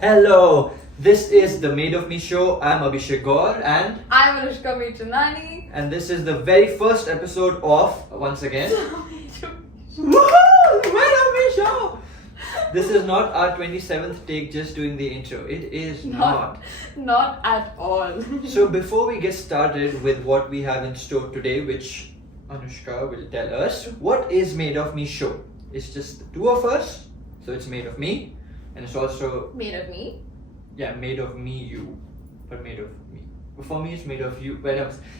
Hello. This is the Made of Me show. I'm Abhishek and I'm Anushka. and this is the very first episode of, once again, Made of Me show. This is not our 27th take just doing the intro. It is not. Not at all. So before we get started with what we have in store today, which Anushka will tell us, what is Made of Me show? It's just the two of us, so it's Made of Me. And it's also made of me. Yeah, made of me, you, but made of me. For me, it's made of you. But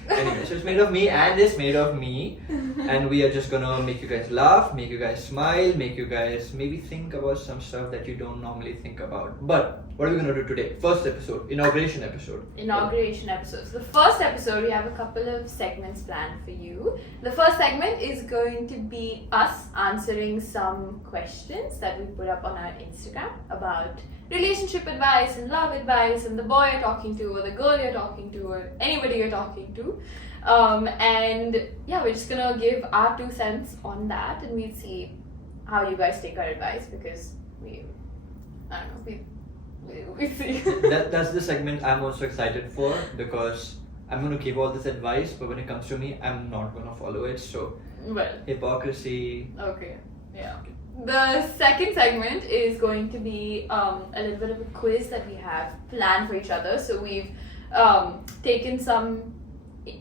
anyway, so it's made of me and it's made of me, and we are just gonna make you guys laugh, make you guys smile, make you guys maybe think about some stuff that you don't normally think about. But what are we gonna do today? First episode, inauguration episode. Inauguration episodes. The first episode, we have a couple of segments planned for you. The first segment is going to be us answering some questions that we put up on our Instagram about relationship advice and love advice and the boy you're talking to or the girl you're talking to or anybody you're talking to. And yeah, we're just gonna give our 2 cents on that, and we'll see how you guys take our advice, because we see. That's the segment I'm also excited for, because I'm gonna give all this advice, but when it comes to me, I'm not gonna follow it. So Well, hypocrisy. okay, yeah. The second segment is going to be a little bit of a quiz that we have planned for each other. So we've taken some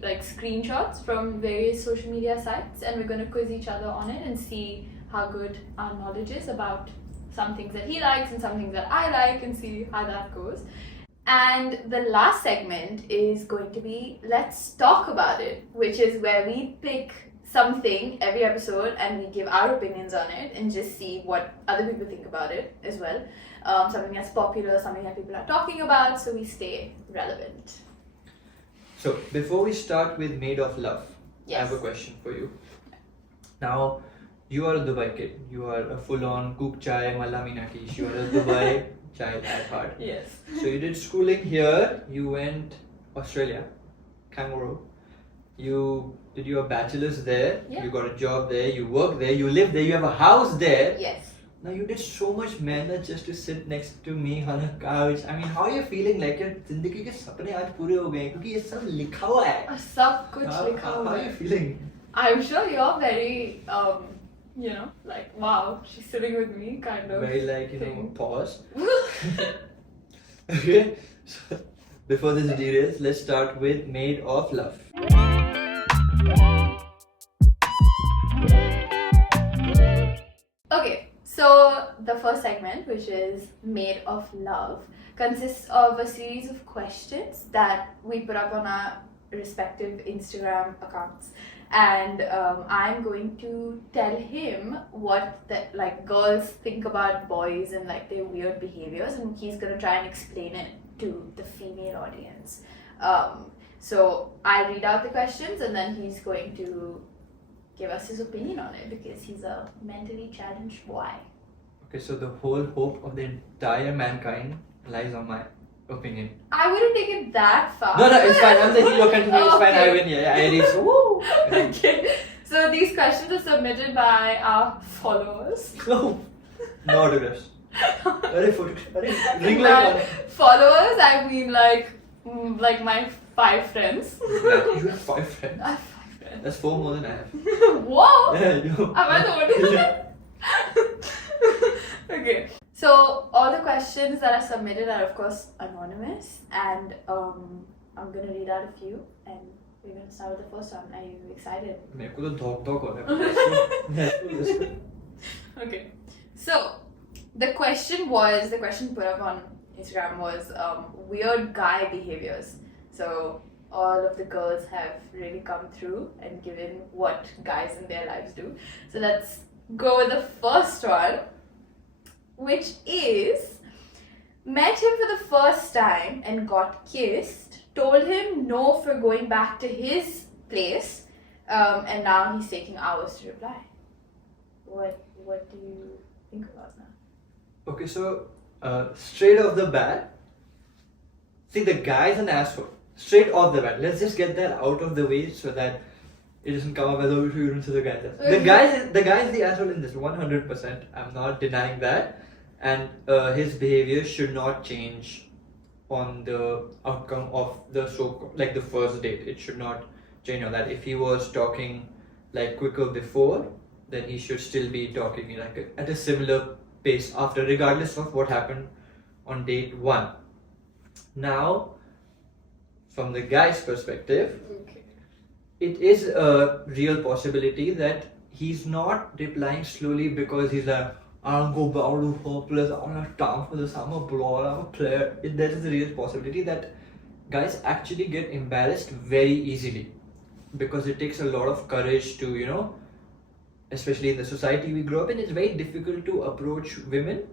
like screenshots from various social media sites, and we're going to quiz each other on it and see how good our knowledge is about some things that he likes and some things that I like, and see how that goes. And the last segment is going to be Let's Talk About It, which is where we pick something every episode and we give our opinions on it and just see what other people think about it as well. Something that's popular, something that people are talking about, so we stay relevant. So before we start with Made of Love, Yes. I have a question for you. Now, you are a Dubai kid. You are a full-on cook chai malaminatish. You are a Dubai child at heart. Yes. So you did schooling here. You went Australia, kangaroo. You did your bachelor's there. Yeah. You got a job there. You work there. You live there. You have a house there. Yes. Now you did so much mehnat just to sit next to me on a couch. I mean, how are you feeling? Like your जिंदगी के सपने आज पूरे हो गए क्योंकि ये सब लिखा हुआ है. सब कुछ लिखा How हुआ are है. you feeling? I'm sure you're very, like, wow, she's sitting with me, kind of. Very like, thing. pause. Okay. So, before this derails, let's start with Made of Love. Okay, so the first segment, which is Made of Love, consists of a series of questions that we put up on our respective Instagram accounts, and I'm going to tell him what girls think about boys and like their weird behaviors, and he's gonna try and explain it to the female audience. So I read out the questions, and then he's going to give us his opinion on it, because he's a mentally challenged boy. Okay, so the whole hope of the entire mankind lies on my opinion. I wouldn't take it that far. No, it's fine. I'm the hero. Continue. It's fine. I Okay. win. Yeah, I reach. Woo! Okay. So these questions are submitted by our followers. No autographs. Ring By light on. followers, I mean like my 5 friends. You have 5 friends. I have 5 friends. That's 4 more than I have. Whoa! Yeah, you. Am I the only one? Okay. So all the questions that are submitted are of course anonymous, and I'm gonna read out a few, and we're gonna start with the first one. Are you excited? मेरे को तो धोक हो रहा है. Okay. So the question put up on Instagram was weird guy behaviors. So all of the girls have really come through and given what guys in their lives do. So let's go with the first one, which is met him for the first time and got kissed, told him no for going back to his place, and now he's taking hours to reply. What do you think about that? Okay, so straight off the bat, see, the guy's an asshole. straight off the bat. Let's just get that out of the way so that it doesn't come up as a students to the guys. The guy is the asshole in this 100%. I'm not denying that, and his behavior should not change on the outcome of the like the first date. It should not change on that. If he was talking like quicker before, then he should still be talking like at a similar pace after, regardless of what happened on date 1. Now, from the guy's perspective, it is a real possibility that he's not replying slowly because he's like, I don't go back to hopeless, I don't have time for this, I'm a blogger, I'm a player. There is a real possibility that guys actually get embarrassed very easily, because it takes a lot of courage to, especially in the society we grow up in, it's very difficult to approach women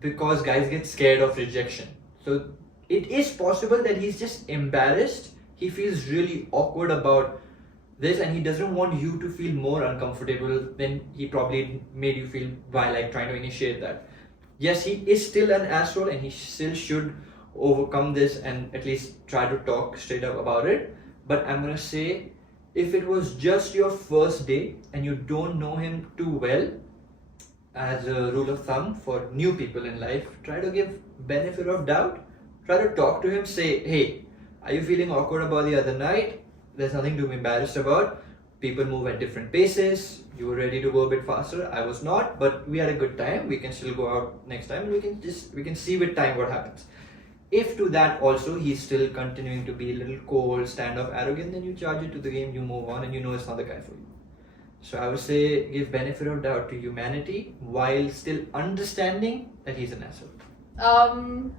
because guys get scared of rejection. So it is possible that he's just embarrassed. He feels really awkward about this, and he doesn't want you to feel more uncomfortable than he probably made you feel by like trying to initiate that. Yes, he is still an asshole, and he still should overcome this and at least try to talk straight up about it. But I'm gonna say, if it was just your first day and you don't know him too well, as a rule of thumb for new people in life, try to give benefit of doubt. Try to talk to him, say, hey, are you feeling awkward about the other night? There's nothing to be embarrassed about. People move at different paces. You were ready to go a bit faster. I was not, but we had a good time. We can still go out next time, and we can see with time what happens. If to that also he's still continuing to be a little cold, stand-off, arrogant, then you charge it to the game, you move on, and you know it's not the guy for you. So I would say give benefit of doubt to humanity while still understanding that he's an asshole.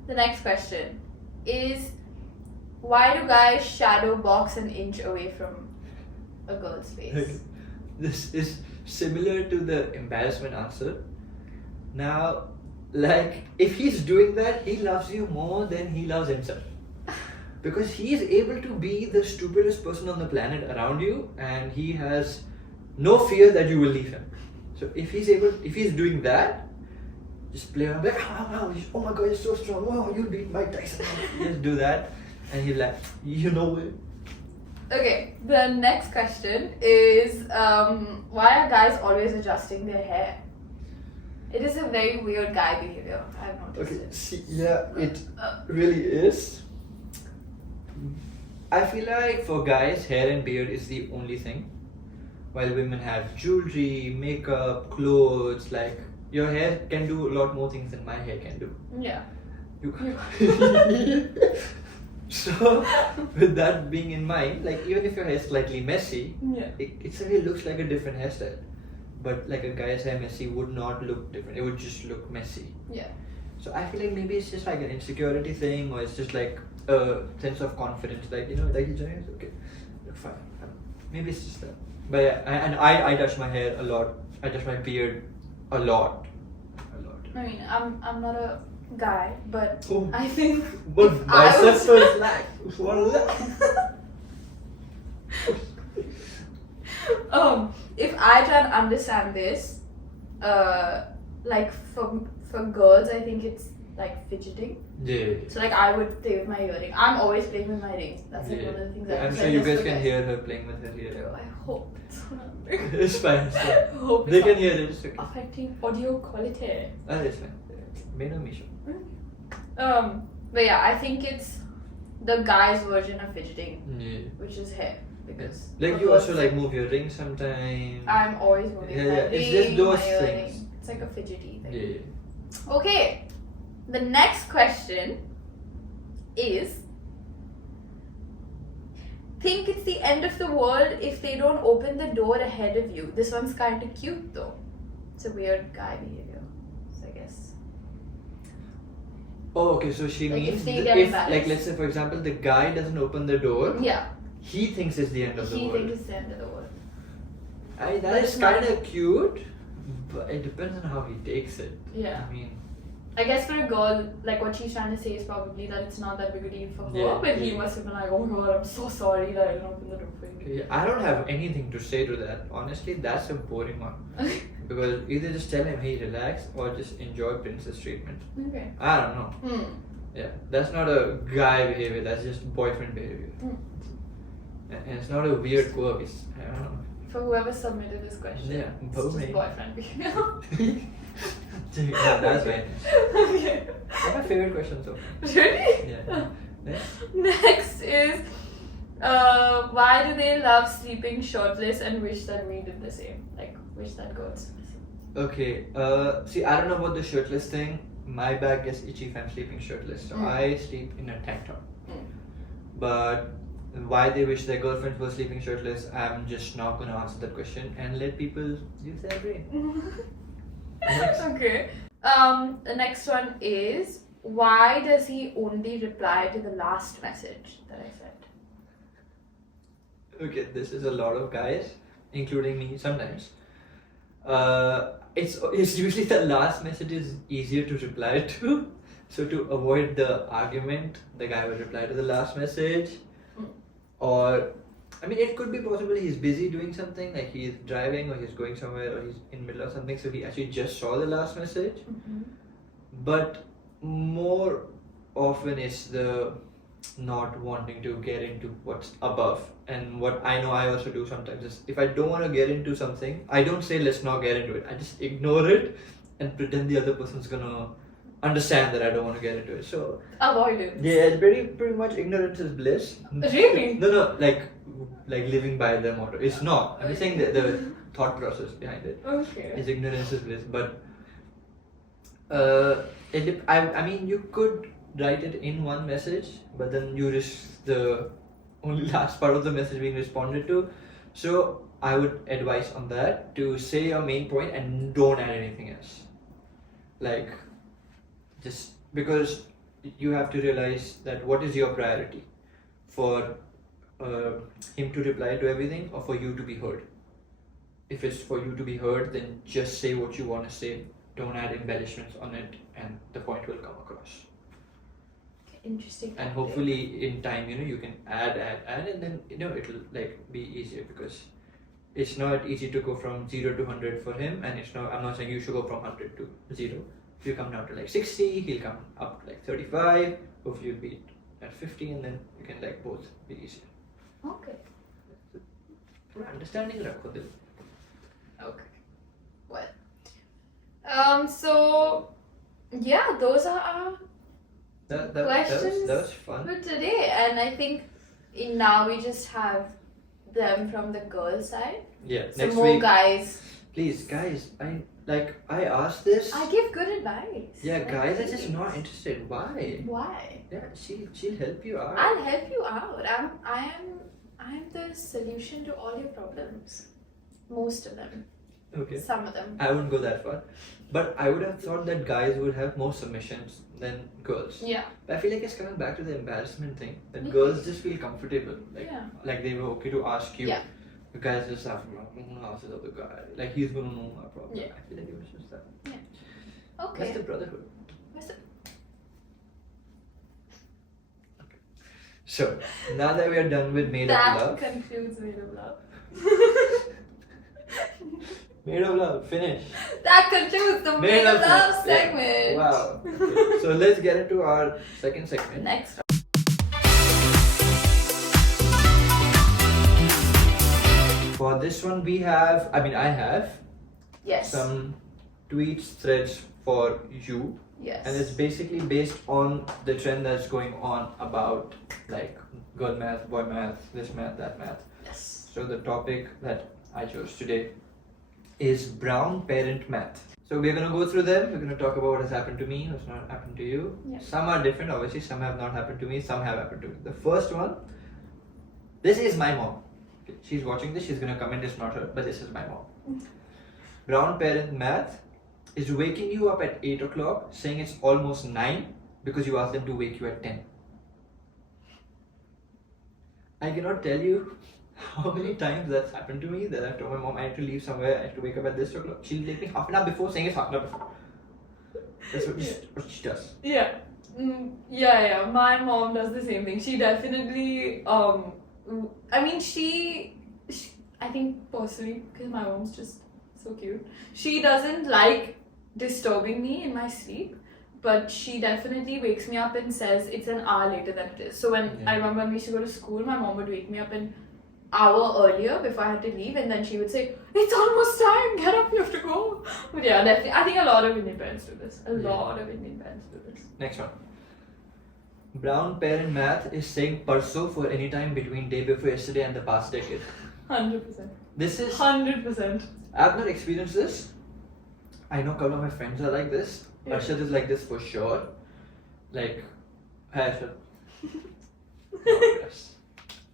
The next question is, why do guys shadow box an inch away from a girl's face? Okay. This is similar to the embarrassment answer. Now, like, if he's doing that, he loves you more than he loves himself. Because he is able to be the stupidest person on the planet around you, and he has no fear that you will leave him. So if he's doing that, just play around like, oh my god, you're so strong, wow, you beat Mike Tyson. Just do that, and he's like, you know it. Okay, the next question is, why are guys always adjusting their hair? It is a very weird guy behavior, I've noticed. Okay, see, yeah, it really is. I feel like for guys, hair and beard is the only thing, while women have jewelry, makeup, clothes. Like, your hair can do a lot more things than my hair can do. Yeah. So, with that being in mind, like, even if your hair is slightly messy, yeah, it certainly looks like a different hairstyle. But like a guy's hair messy would not look different. It would just look messy. Yeah. So I feel like maybe it's just like an insecurity thing, or it's just like a sense of confidence. Like, like his hair is okay, fine. Maybe it's just that. But yeah, I touch my hair a lot. I touch my beard a lot. I mean, I'm not a guy, but oh. I think. But biceps are like if I try and understand this, like for girls, I think it's like fidgeting. Yeah. So like I would play with my earring. I'm always playing with my ring. That's like one of the things that I'm sure you guys can hear her playing with her earring. I hope it's not. It's fine. It's fine. I hope they can hear it. It's okay. Affecting audio quality. It's fine. Made a mission. But yeah, I think it's the guy's version of fidgeting, which is hair. Because like you also like move your ring sometimes. I'm always moving my ring. It's just those my things. earring. It's like a fidgety thing. Yeah. Okay, the next question is, think it's the end of the world if they don't open the door ahead of you. This one's kind of cute though. It's a weird guy behavior, so I guess. Oh, okay. So she like means if like, let's say for example, the guy doesn't open the door. Yeah. He thinks it's the end of the world. He thinks it's the end of the world. That is kind of cute, but it depends on how he takes it. Yeah. I mean, I guess for a girl, like what she's trying to say is probably that it's not that big a deal for her, but he must have been like, oh my god, I'm so sorry that I didn't open the door for you. Yeah, I don't have anything to say to that. Honestly, that's a boring one. Because either just tell him, hey, relax, or just enjoy princess treatment. Okay. I don't know. Yeah, that's not a guy behavior. That's just boyfriend behavior. And it's not a weird quirk. It's, I don't know. For whoever submitted this question, Yeah, it's just boring. boyfriend behavior. Yeah, that's very nice. Okay. That's my favorite question so far. Really? Yeah. Next. Next is, why do they love sleeping shirtless and wish that we did the same? Like, wish that girls. Okay. See, I don't know about the shirtless thing. My back gets itchy if I'm sleeping shirtless, so I sleep in a tank top. But why they wish their girlfriends were sleeping shirtless, I'm just not gonna answer that question and let people use their brain. Next. Okay. The next one is, why does he only reply to the last message that I sent? Okay, this is a lot of guys, including me sometimes. It's usually the last message is easier to reply to. So to avoid the argument, the guy will reply to the last message. Or, I mean, it could be possible he's busy doing something, like he's driving or he's going somewhere or he's in the middle of something, so he actually just saw the last message. But more often it's the not wanting to get into what's above. And what I know I also do sometimes is, if I don't want to get into something, I don't say let's not get into it. I just ignore it and pretend the other person's gonna understand that I don't want to get into it. So Avoidance. yeah, it's pretty much ignorance is bliss. Really? No, like living by the motto. It's not. I'm just saying that the thought process behind it Okay. is ignorance is bliss. But I mean, you could write it in one message, but then you risk the only last part of the message being responded to. So I would advise on that to say your main point and don't add anything else. Like, just because you have to realize that what is your priority, for him to reply to everything or for you to be heard. If it's for you to be heard, then just say what you want to say. Don't add embellishments on it, and the point will come across. Interesting. And hopefully in time, you can add, and then it'll like be easier, because it's not easy to go from 0 to 100 for him, and I'm not saying you should go from 100 to 0. If you come down to like 60, he'll come up to like 35. Hopefully you'll be at 50, and then you can like both be easier. Okay. For understanding, rakho dil. Okay. Well. So yeah, those are our questions That was fun. for today, and I think now we just have them from the girl side. Yeah. So Next more week, guys. please, guys. I asked this. I give good advice. Yeah, Like, guys are just please. not interested. Why? Why? Yeah, she'll help you out. I'll help you out. I'm the solution to all your problems. Most of them. Okay. Some of them. I wouldn't go that far, but I would have thought that guys would have more submissions than girls. Yeah. But I feel like it's coming back to the embarrassment thing. That Mhm. girls just feel comfortable, Yeah. like they were okay to ask you. Yeah. The guys just have to ask the other guy. Like he's gonna know my problem. Yeah. I feel like it was just that. Okay. That's the brotherhood. What's the- So now that we are done with Made of That Love. concludes Made of Love. Made of Love, finish. That concludes the Made of Love segment. Yeah. Wow. Okay. So let's get into our second segment. Next. For this one, I have Yes. some tweets, threads for you. Yes. And it's basically based on the trend that's going on about like girl math, boy math, this math, that math. Yes. So the topic that I chose today is brown parent math. So we're gonna go through them. We're gonna talk about what has happened to me, what's not happened to you. Yeah. Some are different, obviously. Some have not happened to me. Some have happened to me. The first one. This is my mom. She's watching this. She's gonna comment. It's not her, but this is my mom. Brown parent math is waking you up at 8 o'clock, saying it's almost 9 because you asked them to wake you at 10. I cannot tell you how many times that's happened to me, that I told my mom I had to leave somewhere, I had to wake up at this o'clock. She'll wake me half an hour before, saying it's half an hour before. That's what she does. Yeah. Yeah. My mom does the same thing. She definitely, I mean, she I think personally, because my mom's just so cute, she doesn't like disturbing me in my sleep, but she definitely wakes me up and says it's an hour later than it is. So when I remember when we used to go to school, my mom would wake me up an hour earlier before I had to leave, and then she would say, "It's almost time. Get up, you have to go." But yeah, definitely, I think a lot of Indian parents do this. A lot of Indian parents do this. Next one. Brown parent math is saying parso for any time between day before yesterday and the past decade. 100%. This is 100%. I've not experienced this. I know a couple of my friends are like this. Yeah. Arshad is like this for sure. Like, hi Arshad. No, yes.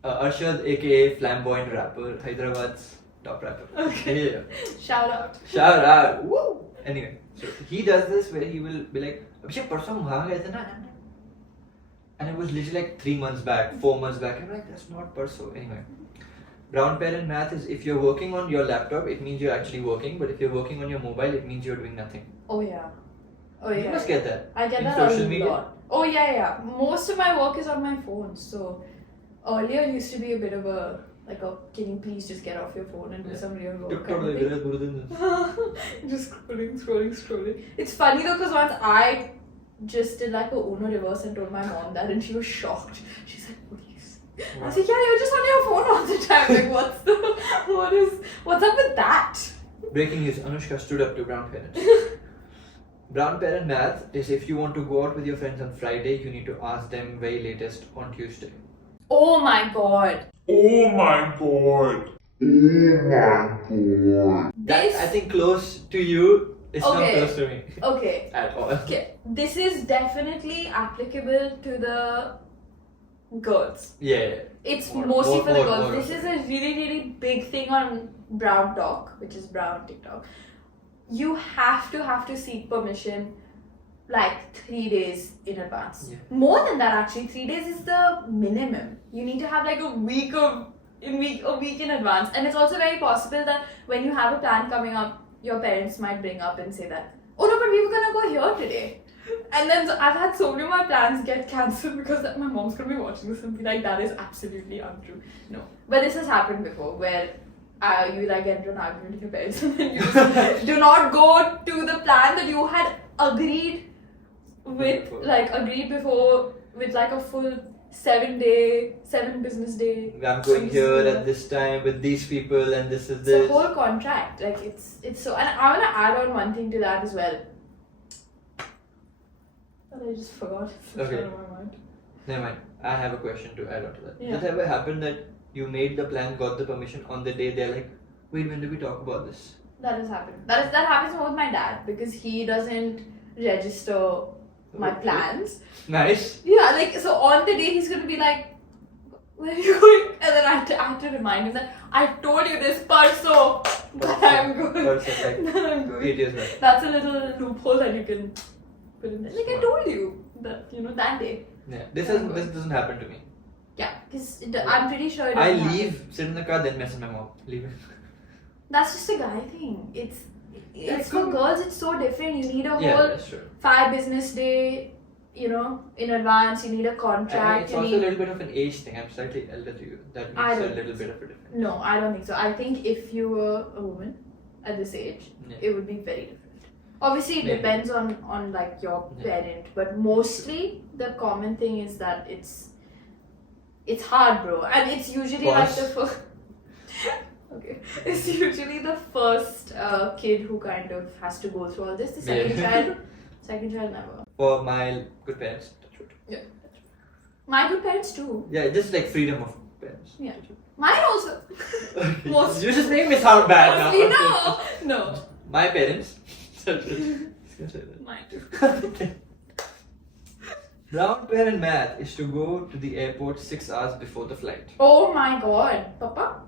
Arshad, aka flamboyant rapper, Hyderabad's top rapper. Okay. Yeah. Shout out. Shout out. Woo! Anyway, so he does this where he will be like, Abhishek, parso hum wahan gaye the na? And it was literally like 3 months back, 4 months back. I'm like, that's not parso. Anyway. Brown parent math is if you're working on your laptop, it means you're actually working. But if you're working on your mobile, it means you're doing nothing. Oh yeah. Oh yeah. You must get that. I get in that social a media. lot. Oh yeah. Most of my work is on my phone. So earlier it used to be a bit of a can you please just get off your phone and do some real work kind of thing. Just scrolling. It's funny though because once I just did like a Uno reverse and told my mom that, and she was shocked. She's like, "What are you?" I was like, "Yeah, you're just on your phone all the time. Like, what's up with that?" Breaking news: Anushka stood up to brown parents. Brown parent math is if you want to go out with your friends on Friday, you need to ask them very latest on Tuesday. Oh my god. That I think close to you. It's not Okay. close to me. Okay. At all. Okay. This is definitely applicable to the girls. Yeah. It's More- mostly more- for the more- girls. more This of is a really big thing on Brown Talk, which is Brown TikTok. You have to seek permission like 3 days in advance. Yeah. More than that, actually, 3 days is the minimum. You need to have like a week in advance. And it's also very possible that when you have a plan coming up, your parents might bring up and say that, "Oh no, but we were gonna go here today." And then I've had so many of my plans get cancelled because my mom's gonna be watching this and be like, "That is absolutely untrue." No, but this has happened before where you like get into an argument with your parents and then you just do not go to the plan that you had agreed before with like a full 7 business day. I'm going here at this time with these people, and this is It's this. a whole contract. Like it's so. And I want to add on one thing to that as well. But I just forgot. It's Okay. out of my mind. Never mind. I have a question to add on to that. Yeah. Does it ever happen that you made the plan, got the permission on the day? They're like, "Wait, when did we talk about this?" That has happened. That happens more with my dad because he doesn't register my Okay. plans. Nice. Yeah, like so on the day he's gonna be like, "Where are you going?" And then I have to remind him that I told you this parso that I'm going. Parso, like That I'm going. 8 years back. That's a little loophole that you can put in there. Like I Smart. told you that that day. Yeah. This doesn't happen to me. Yeah, because I'm pretty sure it I doesn't leave, happen. sit in the car, then message my mom. Leave it. That's just a guy thing. It's for cool. girls. It's so different. You need a Yeah, whole that's true. 5 business day. In advance. You need a And contract. it's You also need. a little bit of an age thing. I'm slightly elder to you. That I makes a don't little think bit of a difference. No, I don't think so. I think if you were a woman at this age, Yeah. it would be very different. Obviously, it Maybe. depends on like your Yeah. parent, but mostly the common thing is that it's hard, bro, and it's usually like the Pause. first. Okay, it's usually the first kid who kind of has to go through all this. The second Yeah. second child never. For my good parents, touch wood. Yeah, my good parents too. Yeah, just like freedom of parents. Yeah. Mine also. Most- You just make me sound bad Mostly, now. no. My parents. Just gonna say that. Mine too. Brown parent math is to go to the airport 6 hours before the flight. Oh my god, Papa.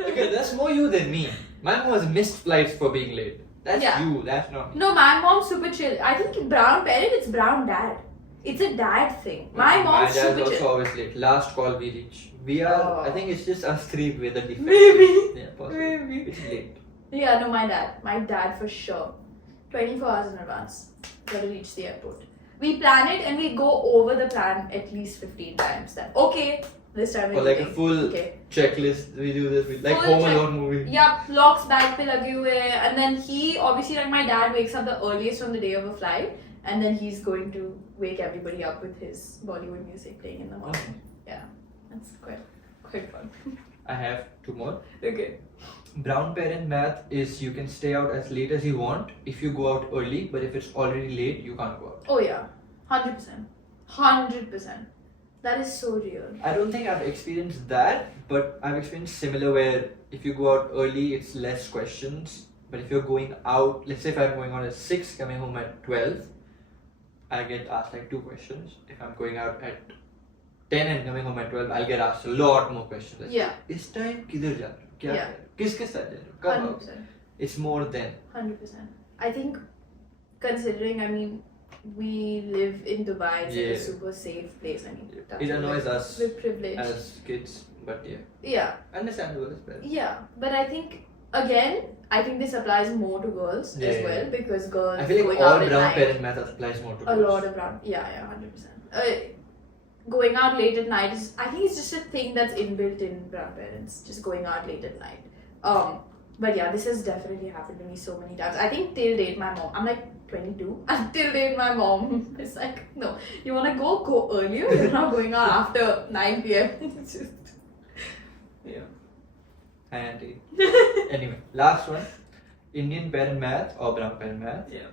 Okay, that's more you than me. My mom has missed flights for being late. That's Yeah. you, that's not me. No, my mom's super chill. I think brown parent, it's brown dad. It's a dad thing. My mom's My dad's super also chill. always late. Last call we reach. We are, Oh. I think it's just us three with the defect. Maybe. Yeah, possibly. Maybe. It's late. Yeah, no, my dad. My dad for sure. 24 hours in advance. Gotta reach the airport. we plan it and we go over the plan at least 15 times. That okay, this time Or we're like a full checklist. We do this with like Full Home Alone movie. Yeah, locks bag pe lage hue hai. And then he obviously, like, my dad wakes up the earliest on the day of a flight, and then he's going to wake everybody up with his Bollywood music playing in the morning. Okay. Yeah, that's quite fun. I have two more. Okay. Brown parent math is you can stay out as late as you want if you go out early, but if it's already late, you can't go out. Oh yeah, 100%. 100%. That is so real. I don't think I've experienced that, but I've experienced similar where if you go out early, it's less questions. But if you're going out, let's say if I'm going out at 6, coming home at 12, I get asked like 2 questions. If I'm going out at 10 and coming home at 12, I'll get asked a lot more questions. Like, Yeah. Is time किधर जा रहे हो? क्या Yeah. कर रहे हो? किसके साथ जा रहे हो? कब आओगे? 100%. It's more than. 100%. I think, considering, I mean, we live in Dubai, it's like a Yeah. super safe place. I mean, that's It annoys we're- us We're privileged. as kids, but yeah, Yeah. understandable as well. Yeah, but I think, again, I think this applies more to girls Yeah, as well, because girls I feel like going all out at brown night, parent math applies more to a girls. lot of brown, yeah, 100%. Going out late at night is, I think it's just a thing that's inbuilt in brown parents, just going out late at night. But yeah, this has definitely happened to me so many times. I think till date, my mom, I'm like 22, and till date, my mom is like, no, you wanna go earlier, you're not going out after 9 p.m. It's just, yeah. Handy. Anyway, last one. Indian parent math or brown parent math Yeah.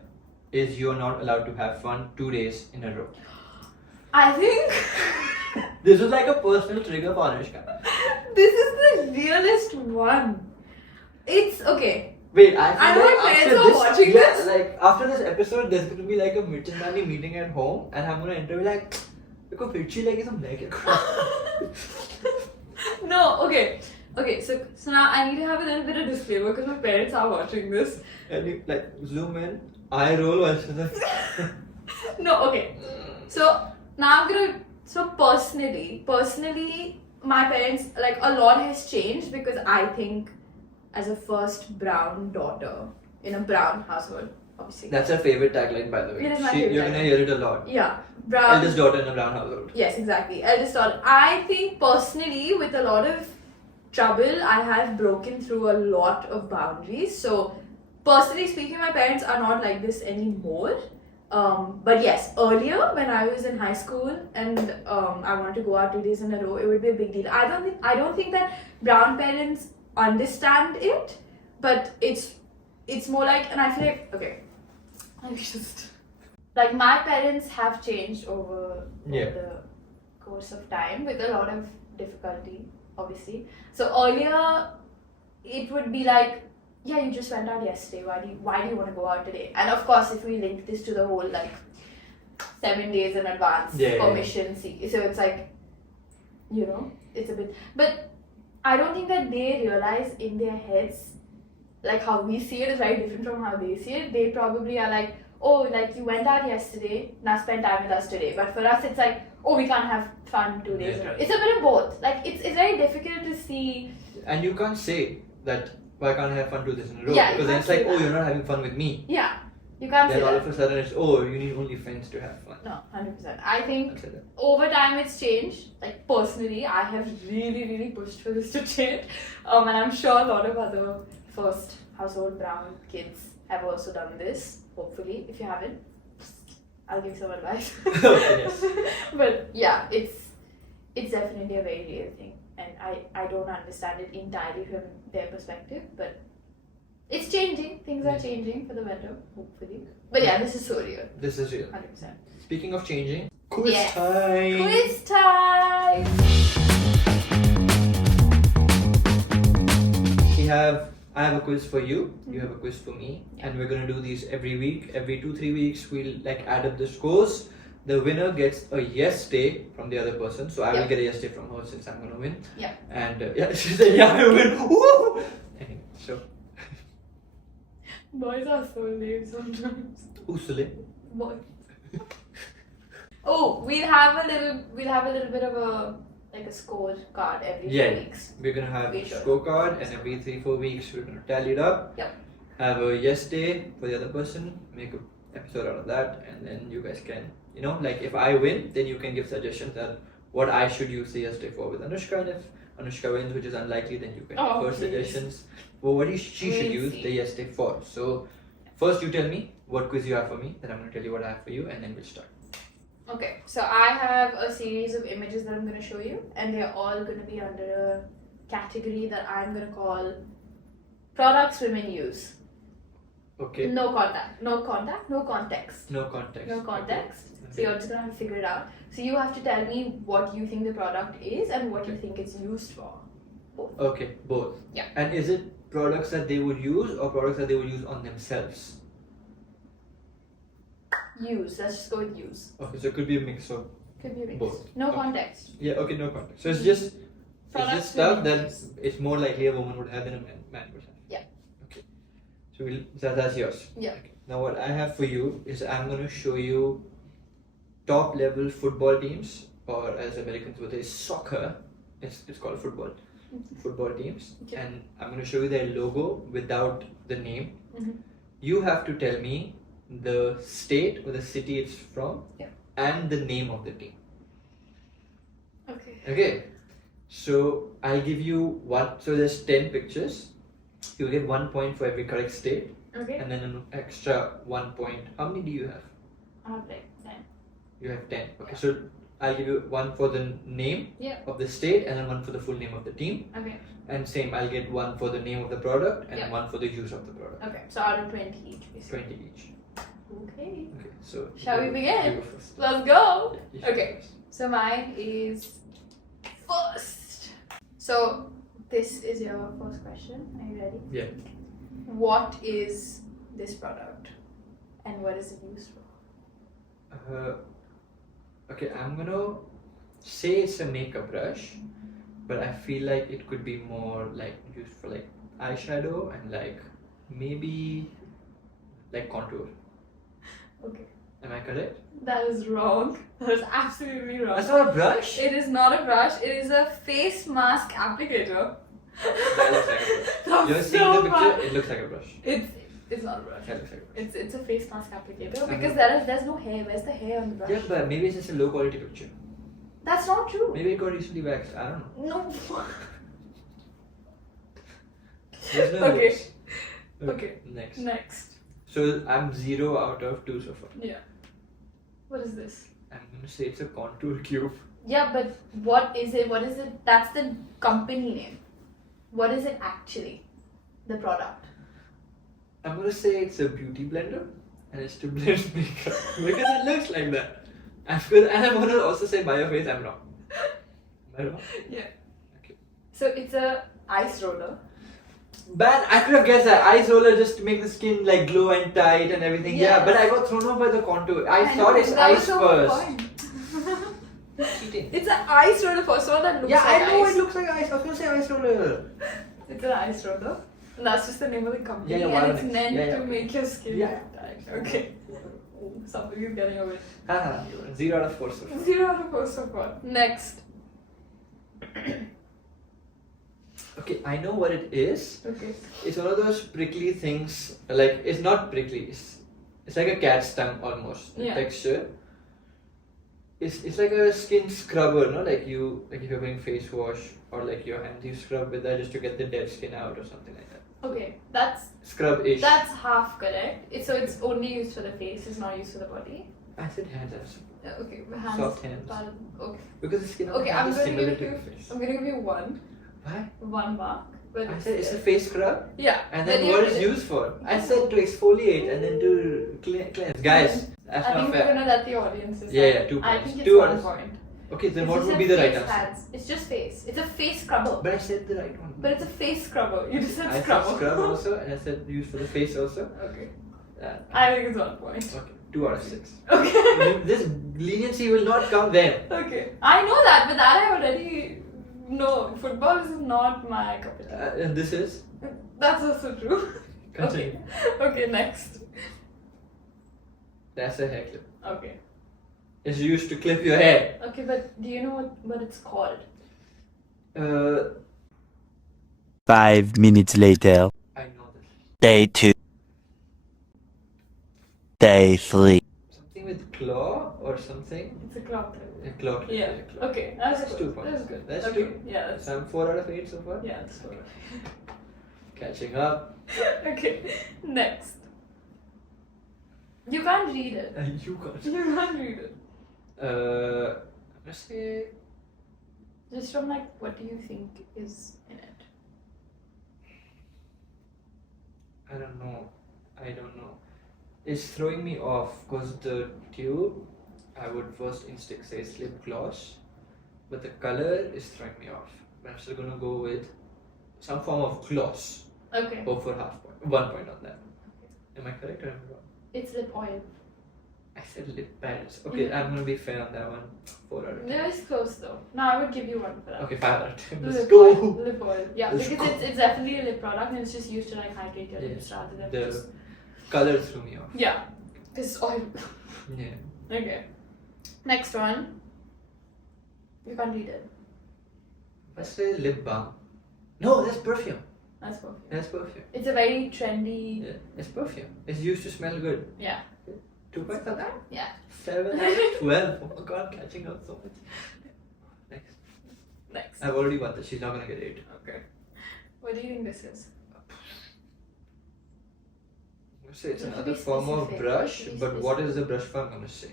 is you're not allowed to have fun 2 days in a row. I think This was like a personal trigger for Anushka. this is the realest one. It's okay. Wait, I feel I know like my after parents are this, watching yeah, this. like after this episode, there's gonna be like a Mitchandani meeting at home, and I'm gonna enter like, "Because Pitchy like is a mega." No, okay. Okay, so now I need to have a little bit of disclaimer because my parents are watching this. And you like zoom in, eye roll, while she's like, No, okay. So now I'm gonna. So personally, my parents, like, a lot has changed because I think, as a first brown daughter in a brown household, obviously. That's her favorite tagline, by the way. It is my favorite You're gonna tagline. hear it a lot. Yeah, brown. Eldest daughter in a brown household. Yes, exactly. Eldest daughter. I think personally, with a lot of trouble, I have broken through a lot of boundaries. So, personally speaking, my parents are not like this anymore. But yes, earlier when I was in high school and I wanted to go out 2 days in a row, it would be a big deal. I don't think that brown parents understand it, but it's more like, and I feel like, okay, I just like, my parents have changed over the course of time with a lot of difficulty, obviously. So earlier it would be like, yeah, you just went out yesterday, why do you want to go out today? And of course, if we link this to the whole like 7 days in advance permission, so it's like, you know, it's a bit, but I don't think that they realize in their heads, like, how we see it is very different from how they see it. They probably are like, oh, like, you went out yesterday, now spend time with us today. But for us, it's like, oh, we can't have fun 2 days in a row. It's a bit of both. Like, it's very difficult to see. And you can't say that, why can't I have fun 2 days in a row? Yeah, because then it's like, oh, you're not having fun with me. Yeah, you can't Then say all that. of a sudden it's, oh, you need only friends to have fun. No, 100%. I think I'll say that. over time it's changed. Like, personally, I have really pushed for this to change. And I'm sure a lot of other first household brown kids have also done this. Hopefully, if you haven't, I'll give some advice. Okay, yes. But yeah, it's definitely a very real thing. And I don't understand it entirely from their perspective, but it's changing. Things are changing for the better, hopefully. But yeah, this is so real. This is real. 100%. Speaking of changing, quiz Yes. time! Quiz time! I have a quiz for you, you have a quiz for me, and we're gonna do these every week. Every 2-3 weeks, we'll like add up the scores. The winner gets a yes day from the other person, so I will get a yes day from her since I'm gonna win. Yeah. And yeah, she said, yeah, I will win. Woo! Anyway, so. Boys are so lame sometimes. Usule. Boys. Oh, we'll have a little bit of a score card every 2 weeks. We're gonna have We a should. scorecard, and every 3-4 weeks we're gonna tally it up. Yep. Have a yes day for the other person. Make a episode out of that, and then you guys can, like if I win, then you can give suggestions that what I should use the yes day for with Anushka, and if Anushka wins, which is unlikely, then you can give her suggestions for what she should use the yes day for. So first you tell me what quiz you have for me, then I'm going to tell you what I have for you, and then we'll start. Okay, so I have a series of images that I'm going to show you, and they're all going to be under a category that I'm going to call products women use. Okay. No context. No context. No context. Okay. So you're just going to have to figure it out. So you have to tell me what you think the product is and what you think it's used for. Both. Okay, both. Yeah. And is it products that they would use or products that they would use on themselves? Use. Let's just go with use. Okay, so it could be a mix of Could be a mix. both. No Okay. context. Yeah, okay, no context. So it's just Products stuff women that use. it's more likely a woman would have than a man would have. Yeah. Okay. So that's yours. Yeah. Okay. Now what I have for you is I'm going to show you top level football teams, or as Americans would say, soccer. It's called football. Football teams. Okay. And I'm going to show you their logo without the name. Mm-hmm. You have to tell me the state or the city it's from, Yeah. and the name of the team. Okay. Okay, so I'll give you one. So there's 10 pictures. You get 1 point for every correct state, Okay. and then an extra 1 point. How many do you have? I have like 10. You have 10. Okay, so I'll give you one for the name Yeah. of the state, and then one for the full name of the team. Okay. And same, I'll get one for the name of the product, and Yeah. one for the use of the product. Okay. So out of 20 each, basically. 20 each. Okay. Okay, so Shall we begin? You go first. Let's go. Yeah, you should Okay. go first. So mine is first. So this is your first question. Are you ready? Yeah. What is this product and what is it used for? Okay, I'm gonna say it's a makeup brush, but I feel like it could be more like used for like eyeshadow and like maybe like contour. Okay. Am I correct? That is wrong. That is absolutely wrong. That's not a brush. It is not a brush. It is a face mask applicator. That looks like a brush. That's You're seeing so the picture. bad. It looks like a brush. It's not a brush. That looks like a brush. It's a face mask applicator I because know. there's no hair. Where's the hair on the brush? Yeah, but maybe it's just a low quality picture. That's not true. Maybe it got recently waxed. I don't know. No. There's no Okay. notes. Okay. Next. Next. So I'm 0 out of 2 so far. Yeah. What is this? I'm gonna say it's a contour cube. Yeah, but what is it? What is it? That's the company name. What is it actually? The product. I'm gonna say it's a beauty blender, and it's to blend makeup because it looks like that. And I'm gonna also say by your face I'm wrong. Am I wrong? Yeah. Okay. So it's a ice roller. But I could have guessed that ice roller just to make the skin like glow and tight and everything. Yeah, Yes. but I got thrown off by the contour. I know, thought it's that was ice the whole first. point. Cheating. It's an ice roller first of all that looks Yeah, like I know ice. it looks like ice. I was gonna say ice roller. It's an ice roller. And that's just the name of the company. Yeah, and it's next. meant Yeah, to okay. make your skin Yeah. tight. Okay. Something is getting away. Haha, 0 out of 4 so far. 0 out of 4 so far. Next. Okay, I know what it is. Okay. It's one of those prickly things. Like it's not prickly. It's like a cat's tongue almost. The Yeah. texture. It's like a skin scrubber, no? Like if you're wearing face wash or like your hands, you scrub with that just to get the dead skin out or something like that. Okay. That's Scrub-ish. half correct. So it's only used for the face. It's not used for the body. I said hands. I said Okay. Hands. soft hands. Okay. Because the skin of Okay. the I'm hand is going to similar give to you. your face. I'm going to give you one. Why? 1 mark. But I said it's a face scrub. Yeah. And then you what did is it. used for? I said to exfoliate and then to cleanse. Guys, that's I not think we're fair. gonna let the audience decide. Yeah, 2 I points. think it's 2 1 out of point. Okay, then It's what just would a be the right face answer? hands. It's just face. It's a face scrubber. But I said the right one. But it's a face scrubber. You just said I scrubber. said scrub also, and I said used for the face also. Okay. Uh, I think it's 1 point. okay, 2 out of 6. Okay. This leniency will not come then. Okay. I know that, but that I already know. Football is not my cup of tea. And this is? That's also true. Continue. Okay, next. That's a hair clip. Okay. It's used to clip your hair. Okay, but do you know what it's called? 5 minutes later, I know this. day 2. Day 3. Something with claw or something. It's a clock. A claw. Yeah. Claw. Okay, that's That's good. 2 points. That's good. That's okay. 2. Yeah, that's So I'm 4 out of 8 so far. yeah, that's good. Catching up. Okay, next. You can't read it. You got. You can't read it. I'm gonna say. Just from like, what do you think is in it? I don't know. It's throwing me off because the tube, I would first instinct say it's lip gloss, but the color is throwing me off. But I'm still gonna go with some form of gloss. Okay. Go for half point, 1 point on that. Am I correct or am I wrong? It's lip oil. I said lip pads. Okay, I'm gonna be fair on that one. 4 out of 10. No, it's close though. No, I would give you 1 for that. Okay, 5 out of 10. Let's Lip go. oil. Lip oil. Yeah, Let's because go. it's definitely a lip product and it's just used to like hydrate your Yeah, lips rather than the just. color threw me off. Yeah, because it's oil. Yeah. Okay. Next one. You can't read it. Let's say lip balm. No, that's perfume. That's perfume. That's perfume. It's a very trendy. Yeah, it's perfume. It's used to smell good. Yeah. 2 points on that? Yeah. 7 out of 12. Oh my god, catching up so much. Next. Next. I've already won this. She's not gonna get 8. Okay. What do you think this is? I'm gonna say it's You have to another be form of specific. brush, You have to be but what is the brush for? I'm gonna say.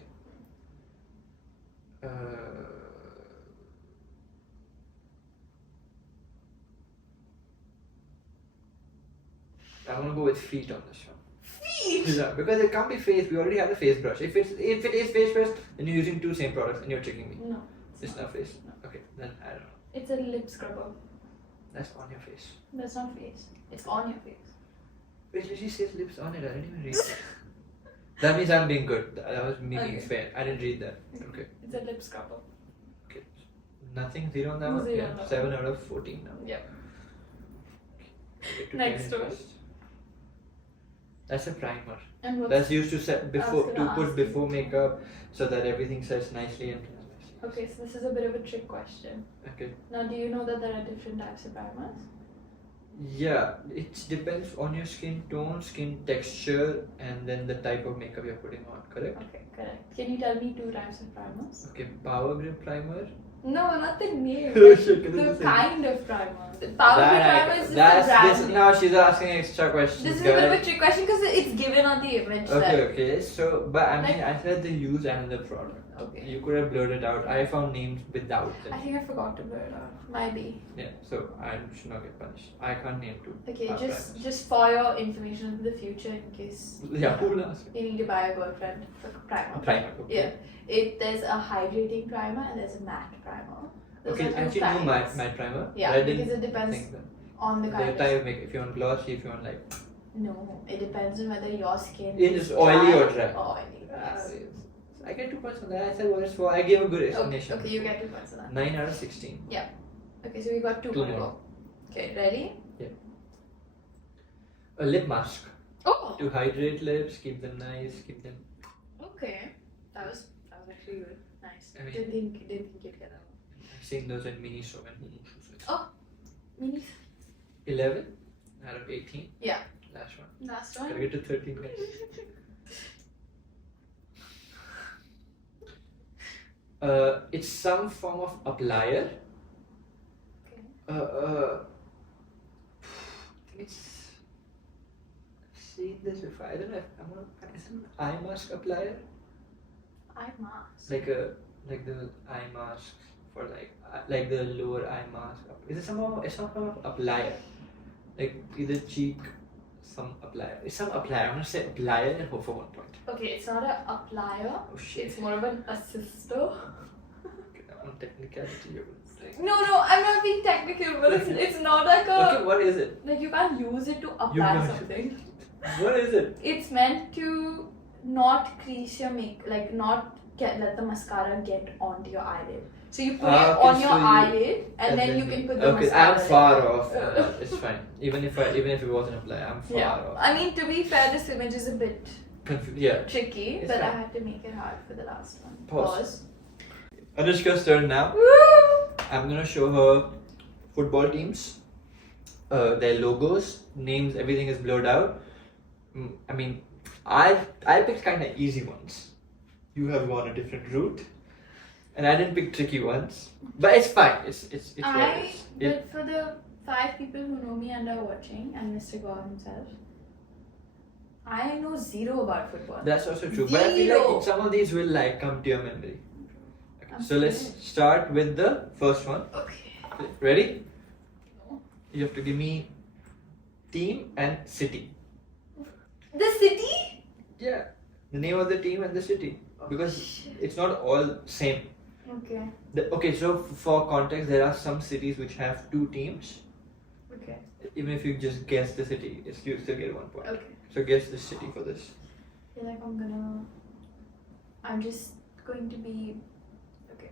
I'm gonna go with feet on this one. Feet. Yeah, because it can't be face. We already have a face brush. If it is face brush, then you're using 2 same products and you're tricking me. No. It's not face. Okay, then I don't know. It's a lip scrubber. That's on your face. That's not face. It's on your face. Wait, literally says lips on it. I didn't even read that. That means I'm being good. That was me being Okay. fair. I didn't read that. Okay. It's a lip scrubber. Okay. Nothing. 0 on that one. 0 Yeah. on that 7 out of 14 now. Yep. Okay, to Next 10 one. first. That's a primer. And what's That's used to set before gonna to put ask you. before makeup so that everything sets nicely and feels nicely. Okay, so this is a bit of a trick question. Okay. Now, do you know that there are different types of primers? Yeah, it depends on your skin tone, skin texture, and then the type of makeup you're putting on. Correct? Okay, correct. Can you tell me 2 types of primers? Okay. Power grip primer. No, not the name. Oh, shit, 'cause the it's the same. kind of primer. The power grip primer is just that's the brand this. name. Now she's asking extra questions. This is a bit of guys. a trick question because it's given on the image. Okay, that, okay. So, but I mean, Like- I said the use and the product. Okay. You could have blurred it out. I found names without I them. think I forgot to blur it out. Might be. Yeah. So I should not get punished. I can't name 2. Okay, primers. just for your information in the future, in case Yeah. Who will ask? you need to buy a girlfriend for primer. Primer. Okay. Yeah. There's a hydrating primer and there's a matte primer. Those Okay, are 2 actually, no kinds. matte primer. Yeah, but I because didn't it depends think that. on the kind The of type of makeup. If you want glossy, if you want like. No, it depends on whether your skin It is oily or dry. Oily. Yes. I get 2 points on that. I said what it's for. I gave a good Okay, explanation. okay, you get 2 points on that. 9 out of 16. Okay, so we got 2 more to more. go. Okay, ready? A lip mask Oh, to hydrate lips, keep them nice, keep them. okay. That was actually good. Nice. I mean- didn't think you'd get that. I've seen those in mini so and Oh. Mini. 11 out of 18. Yeah. Last one. Last Gotta one. get to 13 guys. It's some form of applier. Okay. I think it's. I've seen this before. I don't know if I'm gonna. Is it an eye mask applier? Eye mask. Like the eye mask for like the lower eye mask. Is it some form of applier? Like either cheek, some applier. It's some applier. I'm gonna say applier and hope for 1 point. Okay, it's not an applier. Oh shit. It's more of an assister. Okay, that one technicality you're gonna say. No, I'm not being technical, but it's not like a Okay, what is it? like you can't use it to You apply can't. something. What is it? It's meant to not crease your not let the mascara get onto your eyelid. So you put it Okay, on your so you- eyelid and then you can put the Okay, mascara. I'm far off. It's fine. Even if it wasn't applied, I'm far Yeah. off. I mean, to be fair, this image is a bit Yeah. tricky, It's but I fine. had to make it hard for the last one. Pause. Anushka's turn now. Woo! I'm gonna show her football teams, their logos, names, everything is blurred out. I mean, I picked kind of easy ones. You have gone a different route, and I didn't pick tricky ones. But it's fine. It's what it is. But for the 5 people who know me and are watching, and Mr. Gaur himself, I know zero about football. That's also true. But I feel like some of these will like come to your memory. Okay, so let's start with the first one. Okay. Ready? No. You have to give me team and city. The city? Yeah. The name of the team and the city. Because it's not all same. Okay. Okay, so for context, there are some cities which have 2 teams. Okay. Even if you just guess the city, you still get 1 point. Okay. So guess the city for this. I feel like I'm just going to be... Okay.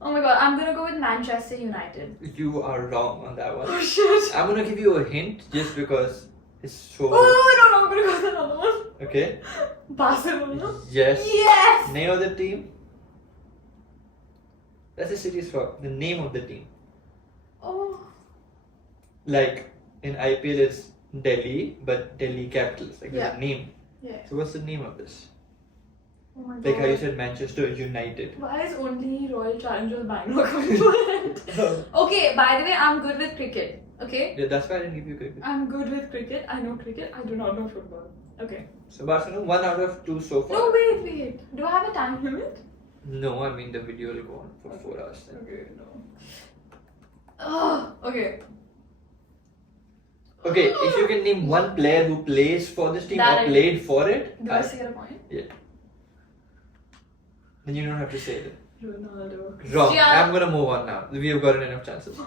Oh my god, I'm gonna go with Manchester United. You are wrong on that one. Oh shit. I'm gonna give you a hint just because it's so... Oh no, I'm gonna go with another one. Okay. Barcelona? Yes. Yes! Name of the team? That's the city's for the name of the team. Oh. Like in IPL it's Delhi, but Delhi Capitals. Like there's a name. Yeah. So what's the name of this? Oh my god. Like how you said Manchester United. Why is only Royal Challengers Bangalore coming to an end? Okay, by the way, I'm good with cricket. Okay? Yeah, that's why I didn't give you cricket. I'm good with cricket. I know cricket. I do not know football. Okay. So Barcelona, 1 out of 2 so far. No, wait. Do I have a time limit? No, I mean the video will go on for 4 hours then. Okay, no. Oh, okay. Okay, if you can name 1 player who plays for this team That or played for it. Do I still get a point? Yeah. Then you don't have to say it. Ronaldo. Wrong. Yeah. I'm gonna move on now. We have gotten enough chances.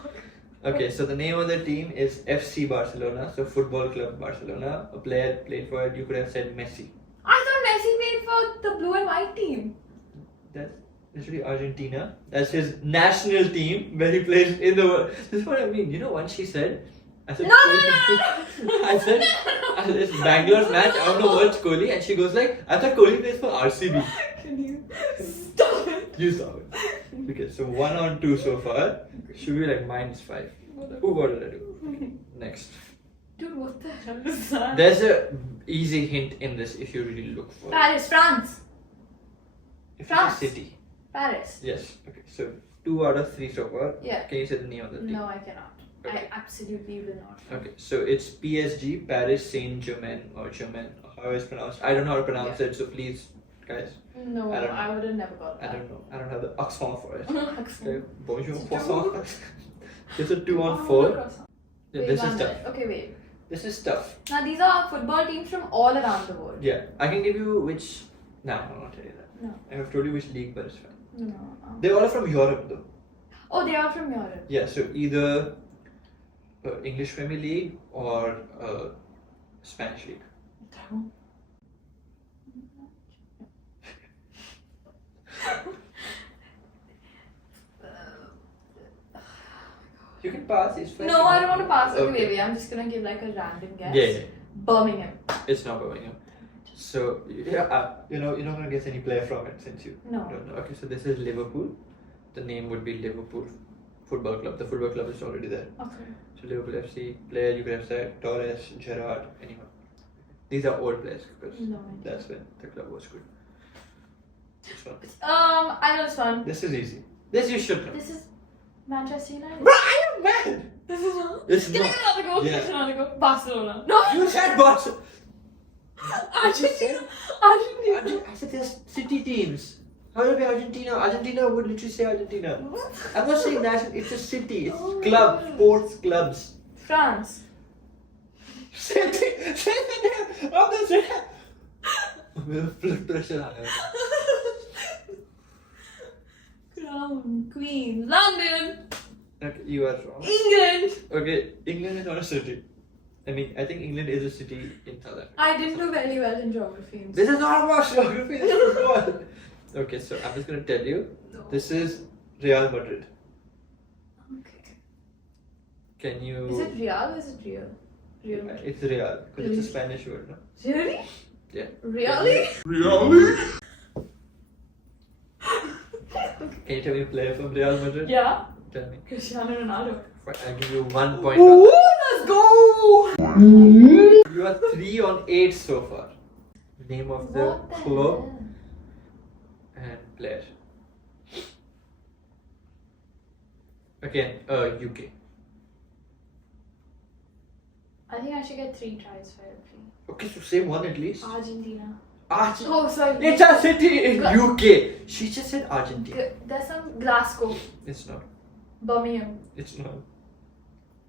Okay, so the name of the team is FC Barcelona, so Football Club Barcelona. A player played for it, you could have said Messi. I thought Messi played for the blue and white team. That's literally Argentina. That's his national team where he plays in the world. This is what I mean. You know, once she said, I said, No. I said, it's Bangalore's match, I don't know what's Kohli, and she goes like, I thought Kohli plays for RCB. Can you stop it? You stop it. Okay, so 1 on 2 so far. Should be like -5. Oh, what did I do? Next. Dude, what the hell is that? There's a easy hint in this if you really look for it. Paris, France. If France. it's a city. Paris. Yes. Okay, so 2 out of 3 so far. Yeah. Can you say the name of the team? No, I cannot. Okay. I absolutely will not. Okay, so it's PSG, Paris Saint-Germain or Germain, how it's pronounced. I don't know how to pronounce it, so please, guys. No, I would have never got that. I don't know. I don't have the accent for it. Accent. Okay, bonjour, croissant. It's a 2 Oh, on 4. croissant. Yeah, Wait, this one is tough. minute. Okay, wait. This is tough. Now these are football teams from all around the world. Yeah, I can give you which. No, I won't tell you that. No. I have told you which league, but it's fine. No. They all are from Europe though. Oh, they are from Europe. Yeah, so either English Premier League or Spanish League. You can pass, it's fine. No, I don't want to pass. Okay. Wait. I'm just gonna give like a random guess. Yeah. Birmingham. It's not Birmingham. So, yeah, you're not gonna guess any player from it since you No. don't know. Okay, so this is Liverpool. The name would be Liverpool Football Club. The football club is already there. Okay. So Liverpool FC player, you could have said Torres, Gerrard, anyone. These are old players because that's when the club was good. This one. I know this one. This is easy. This you should know. This is Manchester United. Bro, I am mad. This is not. It's Can I not. get another go? Yeah. Get another go. Barcelona. No. You said Barcelona. Argentina. I said there's city teams. How would it be Argentina? Argentina would literally say Argentina. I'm not saying that. It's a city. It's club, sports clubs. France. Say the name of the city. Blood pressure. Crown. Queen. London. Okay, you are wrong. England. Okay, England is not a city. I think England is a city in South Africa. I didn't do very well in geography. This is not about geography, this is football. Okay, so I'm just going to tell you. No. This is Real Madrid. Okay. Can you... Is it real or is it real? Real. It's Real, because it's a Spanish word, no? Really? Yeah. Really? Really? Can you tell me a player from Real Madrid? Yeah. Tell me. Cristiano Ronaldo. Fine, I'll give you 1 point. Ooh, let's go! You are 3 on 8 so far. Name of the What the club hell? and player. Again, UK. I think I should get 3 tries for every. Okay, so say one at least. Argentina. Argentina. Oh, sorry. It's a city in Gla- UK. She just said Argentina. There's some Glasgow, It's not. Birmingham. It's not.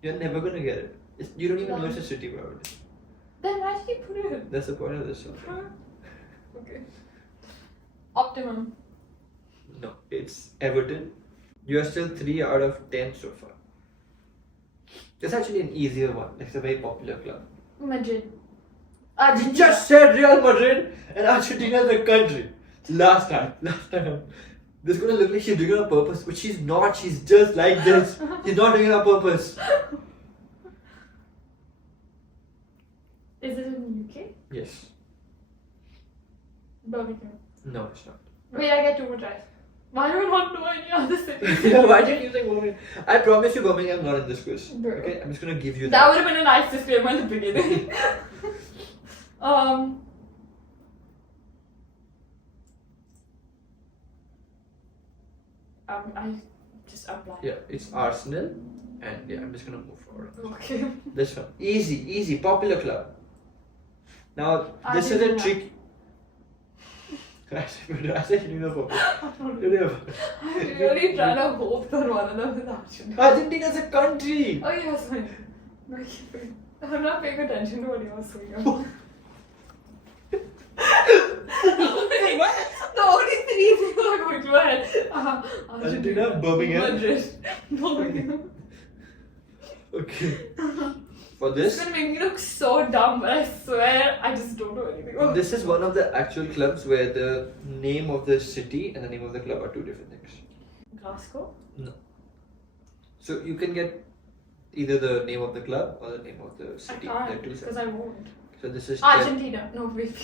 You're never gonna get it. You don't even know it's a city, probably. Then why did you put it? That's the point of this song. Okay. Optimum. No, it's Everton. You are still 3 out of 10 so far. It's actually an easier one. It's a very popular club. Madrid. You Argentina. just said Real Madrid and Argentina is a country. Last time. This is gonna look like she's doing it on purpose, but she's not. She's just like this. She's not doing it on purpose. Is it in UK? Yes. Birmingham. No, it's not. Wait, I get 2 more tries. Why do I not know any other cities? Why did you say Birmingham? I promise you Birmingham not in this quiz. Bro. Okay, I'm just gonna give you That would have been a nice disclaimer in the beginning. I'm blind. Yeah, it's Arsenal, and yeah, I'm just gonna move forward. Okay. This one, easy, popular club. Now this is a Argentina. trick. I said you know purpose. I'm really trying to hope that one of them is Argentina. Argentina is a country. Oh, yes, fine. I'm not paying attention to what you were saying. The only 3 things that are going to my head. Argentina, Birmingham. Madrid. Birmingham. Okay. For It's this, gonna make me look so dumb, but I swear I just don't know anything about this is one of the actual clubs where the name of the city and the name of the club are 2 different things. Glasgow? No. So you can get either the name of the club or the name of the I city. can't, They're 2 because separate. I won't. So this is Argentina. No, wait.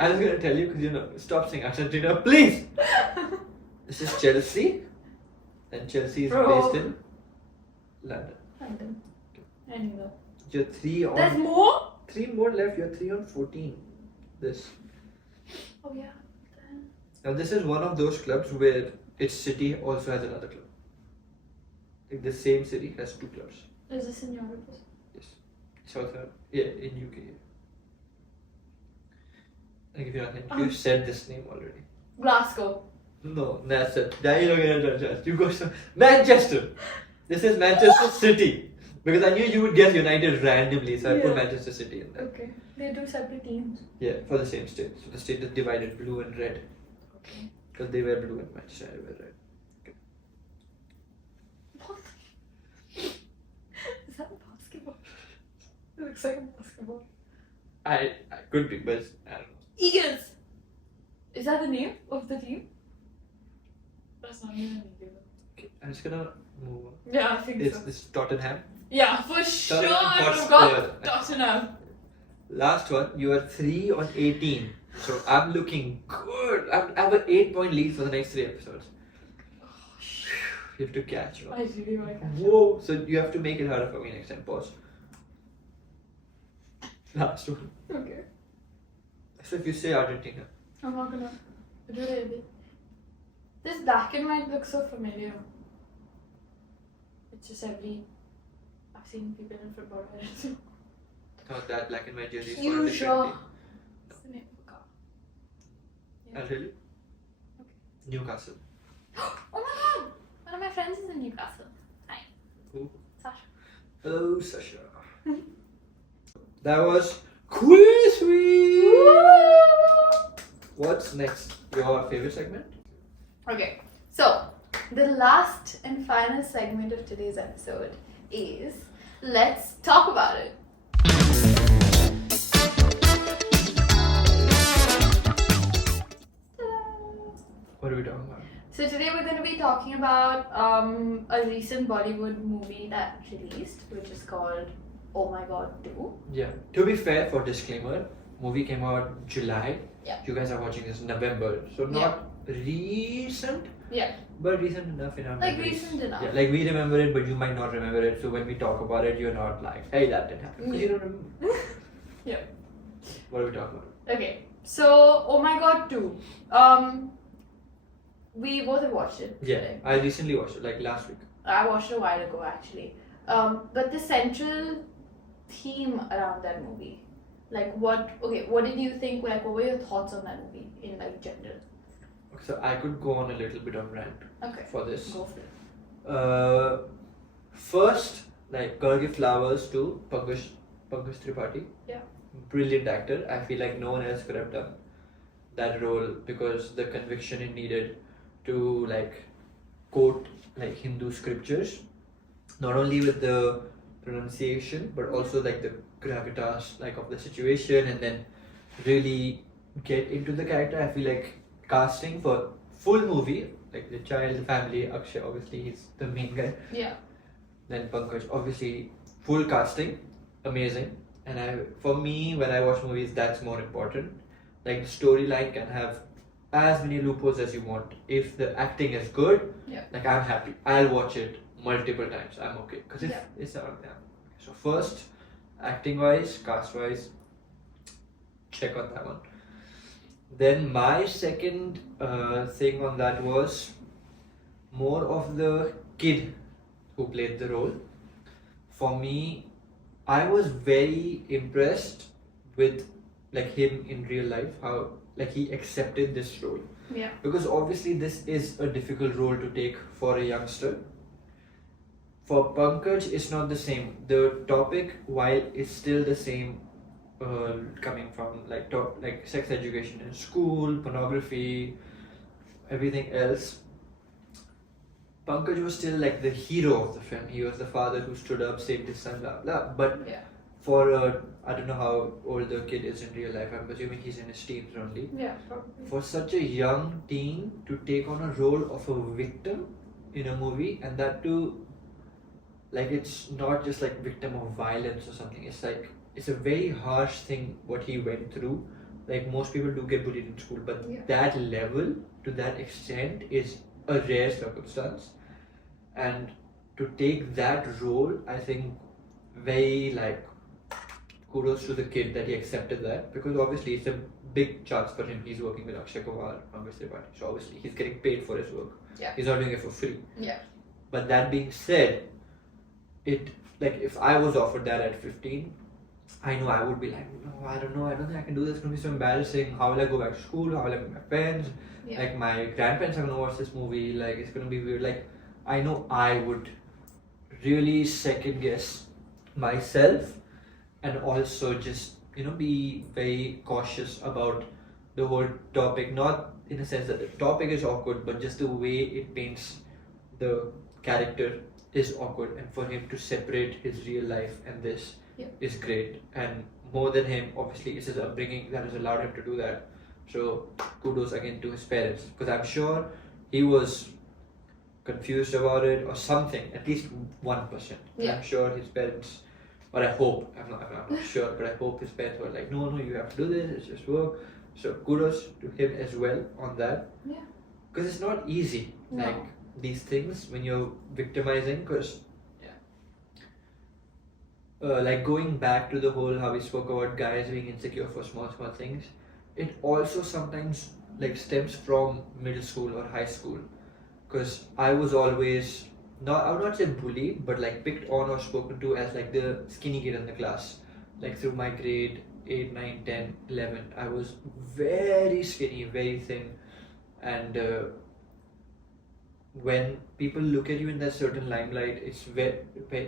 I was gonna tell you because stop saying Argentina, please. This is Chelsea, and Chelsea is Bro. based in London. London. I knew that. You're 3 on. There's more? 3 more left. You're 3 on 14. This. Oh, yeah. Now this is one of those clubs where its city also has another club. Like the same city has 2 clubs. Is this in Europe? Yes. It's also in UK. I'll give you a hint. You've said this name already. Glasgow. No, that's it. Now you're not gonna judge. You go to Manchester. This is Manchester City. Because I knew you would guess United randomly, so I put Yeah. Manchester City in there. Okay. They're 2 separate teams. Yeah, for the same state. So the state is divided blue and red. Okay. Because they wear blue and Manchester wear red. Okay. What? Is that a basketball? It looks like a basketball. I could be, but I don't know. Eagles! Is that the name of the team? That's not even an eagle. Okay, I'm just gonna move on. Yeah, I think so. It's Tottenham. Yeah, for sure. Tottenham I Hotspur. forgot Tottenham. Last one, you are 3 on 18. So I'm looking good. I have an 8-point lead for the next 3 episodes. You have to catch I up. really want to catch up. Whoa! So you have to make it harder for me next time. Pause. Last one. Okay. So if you say Argentina, I'm not gonna do it. This black and white looks so familiar. It's just I've seen people in football wear it. not that black and white jersey is for a You different sure? team. What's the name of the car? Oh, really? Okay. Newcastle. Oh my god! One of my friends is in Newcastle. Hi. Who? Sasha. Hello, Sasha. That was Quiz Week! What's next? Your favorite segment? Okay, so the last and final segment of today's episode is Let's Talk About It. What are we talking about? So today we're going to be talking about a recent Bollywood movie that released, which is called Oh My God 2. Yeah. To be fair, for disclaimer, movie came out July. Yeah. You guys are watching this November, so not recent, Yeah. But recent enough in our Like memories. recent enough. Yeah, like we remember it, but you might not remember it. So when we talk about it, you're not like, hey, that didn't happen. Because you don't remember. Yeah. What are we talking about? Okay. So, Oh My God 2. We both have watched it. Yeah, today. I recently watched it, like last week. I watched it a while ago actually. But the central theme around that movie, like what did you think, like what were your thoughts on that movie in like general? So I could go on a little bit of rant Okay. for this. Go for it. First, like, gotta give flowers to Pankaj Tripathi. Yeah. Brilliant actor. I feel like no one else could have done that role because the conviction it needed to like quote like Hindu scriptures, not only with the pronunciation but also like the gravitas like of the situation, and then really get into the character. I feel like casting for full movie, like the child, the family, Akshay obviously he's the main guy. Yeah. Then Pankaj, obviously full casting, amazing. And for me, when I watch movies, that's more important. Like the storyline can have as many loopholes as you want. If the acting is good, Yeah. like I'm happy. I'll watch it multiple times. I'm okay. Because if Yeah. it's around there. So first, acting wise, cast wise, check on that one. Then my second thing on that was more of the kid who played the role. For me, I was very impressed with like him in real life, how like he accepted this role. Yeah. Because obviously this is a difficult role to take for a youngster. For Pankaj, it's not the same. The topic, while it's still the same, coming from like sex education in school, pornography, everything else. Pankaj was still like the hero of the film. He was the father who stood up, saved his son, blah blah. But Yeah. for I don't know how old the kid is in real life. I'm assuming he's in his teens only. Yeah. Probably. For such a young teen to take on a role of a victim in a movie, and that too, like it's not just like victim of violence or something. It's like it's a very harsh thing what he went through. Like most people do get bullied in school, but Yeah. that level to that extent is a rare circumstance. And to take that role, I think very like kudos to the kid that he accepted that, because obviously it's a big chance for him. He's working with Akshay Kumar, Pankaj Tripathi, so obviously he's getting paid for his work. Yeah. He's not doing it for free. Yeah. But that being said, it like if I was offered that at 15, I know I would be like, no, I don't know, I don't think I can do this. It's gonna be so embarrassing. How will I go back to school? How will I meet my parents? Yeah. Like my grandparents are gonna watch this movie. Like it's gonna be weird. Like I know I would really second guess myself, and also just be very cautious about the whole topic. Not in a sense that the topic is awkward, but just the way it paints the character is awkward, and for him to separate his real life and this is great. And more than him, obviously it's his upbringing that has allowed him to do that. So kudos again to his parents, because I'm sure he was confused about it or something, at least 1%. Yeah. I'm sure his parents, or I hope, I'm not sure, but I hope his parents were like, no, you have to do this, it's just work. So kudos to him as well on that. Yeah. Because it's not easy, No. like these things when you're victimizing, because like going back to the whole how we spoke about guys being insecure for small things, it also sometimes like stems from middle school or high school, because I was always I would not say bullied, but like picked on or spoken to as like the skinny kid in the class. Like through my grade 8, 9, 10, 11, I was very skinny, very thin, and when people look at you in that certain limelight, it's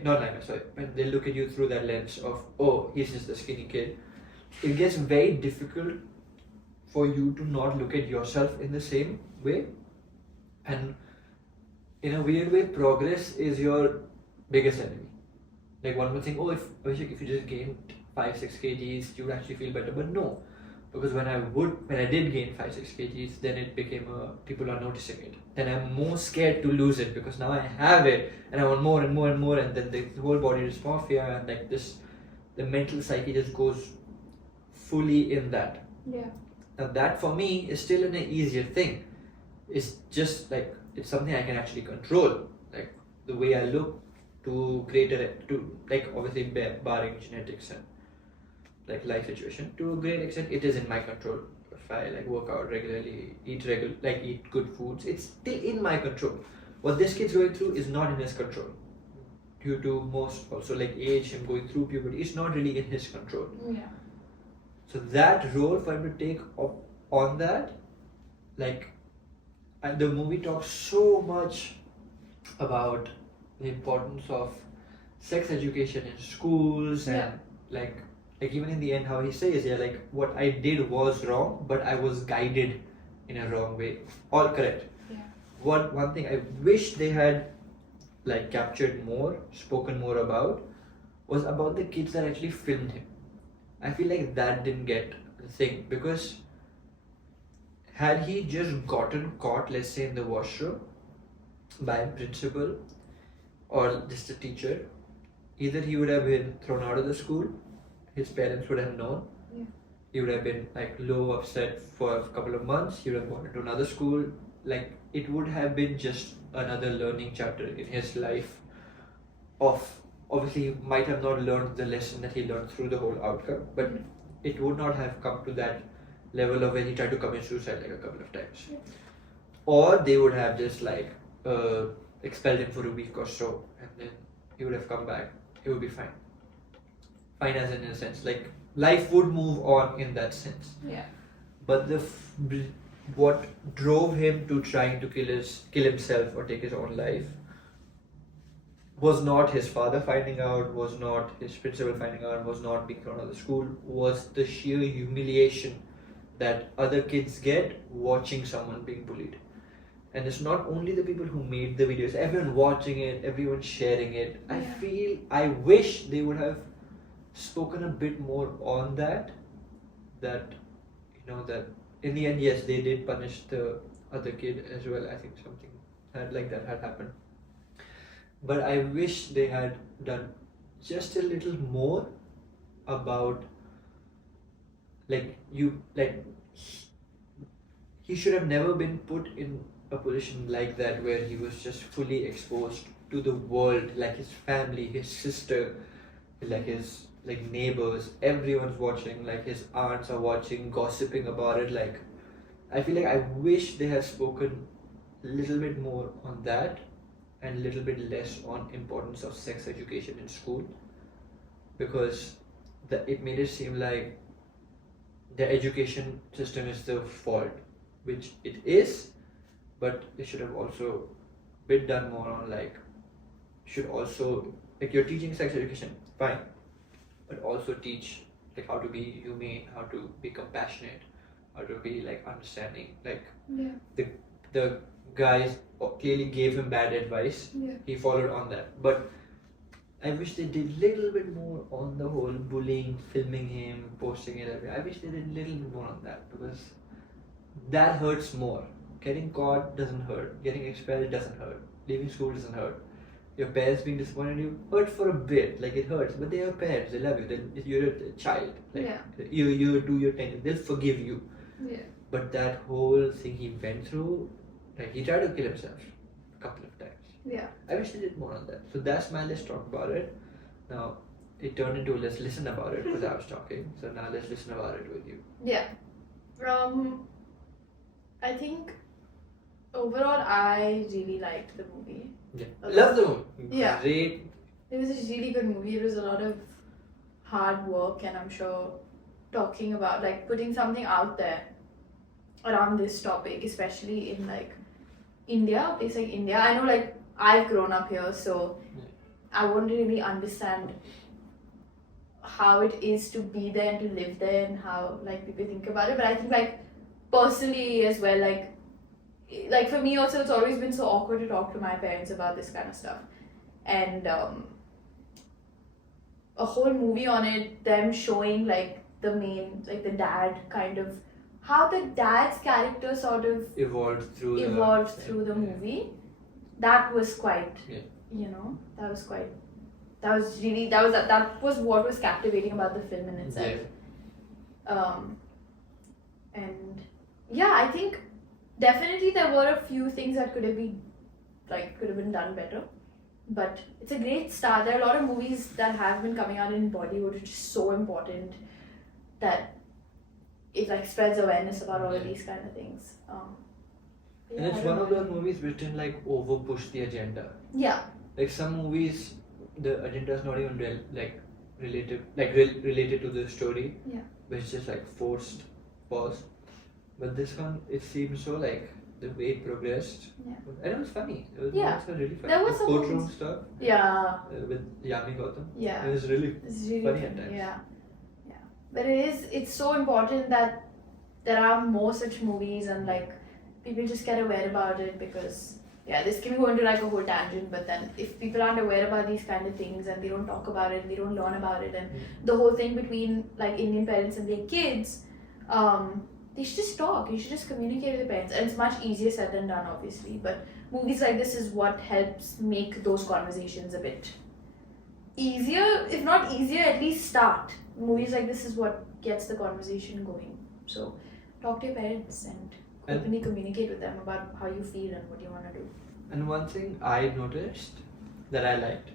not limelight, sorry, when they look at you through that lens of, oh, he's just a skinny kid, it gets very difficult for you to not look at yourself in the same way. And in a weird way, progress is your biggest enemy. Like one would think, oh, if you just gained 5-6 kgs, you would actually feel better. But no, because when I did gain 5-6 kgs, then it became people are noticing it. Then I'm more scared to lose it, because now I have it and I want more and more and more, and then the whole body dysmorphia and like this, the mental psyche just goes fully in that. Yeah. Now that for me is still an easier thing. It's just like it's something I can actually control. Like the way I look, to greater to like obviously barring genetics and like life situation, to a great extent it is in my control. If I like work out regularly, eat good foods, it's still in my control. What this kid's going through is not in his control, due to most also like age, him going through puberty, it's not really in his control. Yeah. So that role for him to take up on that, like, and the movie talks so much about the importance of sex education in schools and Yeah. like even in the end how he says, yeah, like what I did was wrong, but I was guided in a wrong way. All correct. Yeah. One thing I wish they had like captured more, spoken more about, was about the kids that actually filmed him. I feel like that didn't get the thing, because had he just gotten caught, let's say in the washroom, by a principal or just a teacher, either he would have been thrown out of the school, his parents would have known, Yeah. he would have been like low, upset for a couple of months, he would have gone into another school, like it would have been just another learning chapter in his life of, obviously he might have not learned the lesson that he learned through the whole outcome, but it would not have come to that level of when he tried to commit suicide like a couple of times. Yeah. Or they would have just like expelled him for a week or so, and then he would have come back, it would be fine. Fine as in a sense, like life would move on in that sense. Yeah. But what drove him to trying to kill himself or take his own life was not his father finding out, was not his principal finding out, was not being thrown out of the school, was the sheer humiliation that other kids get watching someone being bullied. And it's not only the people who made the videos, everyone watching it, everyone sharing it. Yeah. I wish they would have spoken a bit more on that that in the end, yes, they did punish the other kid as well. I think something like that had happened, but I wish they had done just a little more about he should have never been put in a position like that where he was just fully exposed to the world, like his family, his sister, like his neighbors, everyone's watching, like his aunts are watching, gossiping about it. Like I feel like I wish they had spoken a little bit more on that and a little bit less on importance of sex education in school, because it made it seem like the education system is the fault, which it is, but it should have also been done more on should also, you're teaching sex education, fine, but also teach how to be humane, how to be compassionate, how to be understanding. The guys clearly gave him bad advice. Yeah. He followed on that, but I wish they did little bit more on the whole bullying, filming him, posting it everywhere. I wish they did little bit more on that, because that hurts more. Getting caught doesn't hurt. Getting expelled doesn't hurt. Leaving school doesn't hurt. Your parents being disappointed in you hurt for a bit, it hurts, but they're your parents, they love you, you're a child, you do your thing, they'll forgive you. Yeah. But that whole thing he went through, he tried to kill himself a couple of times. Yeah. I wish they did more on that. So that's my let's talk about it. Now it turned into let's listen about it because I was talking. So now let's listen about it with you. Yeah. I think overall I really liked the movie. Yeah. Love the movie. Yeah. Great. It was a really good movie. It was a lot of hard work, and I'm sure talking about putting something out there around this topic, especially in India, place like India. I know I've grown up here, so I won't really understand how it is to be there and to live there and how people think about it. But I think personally as well, for me also, it's always been so awkward to talk to my parents about this kind of stuff, and a whole movie on it, them showing the main the dad, kind of how the dad's character sort of evolved through the movie. That was quite that was what was captivating about the film in itself. And yeah, I think Definitely, there were a few things that could have been done better, but it's a great start. There are a lot of movies that have been coming out in Bollywood, which is so important that it like spreads awareness about all of these kind of things. And it's one of those movies which didn't like over push the agenda. Yeah. Like some movies, the agenda is not even related to the story. Yeah. But it's just like forced pause. But this one, it seems so like the way it progressed. Yeah. And it was funny. It was also really funny. There was the some courtroom moments. stuff. Yeah. With Yami Gautam. Yeah. It was really It's really funny at times. Yeah. But it's so important that there are more such movies and like people just get aware about it, because this can go into like a whole tangent, but then if people aren't aware about these kind of things and they don't talk about it, they don't learn about it, and the whole thing between like Indian parents and their kids, they should just talk. You should just communicate with the parents, and it's much easier said than done, obviously. But movies like this is what helps make those conversations a bit easier, if not easier, at least start. Movies like this is what gets the conversation going. So talk to your parents and openly communicate with them about how you feel and what you want to do. And one thing I noticed that I liked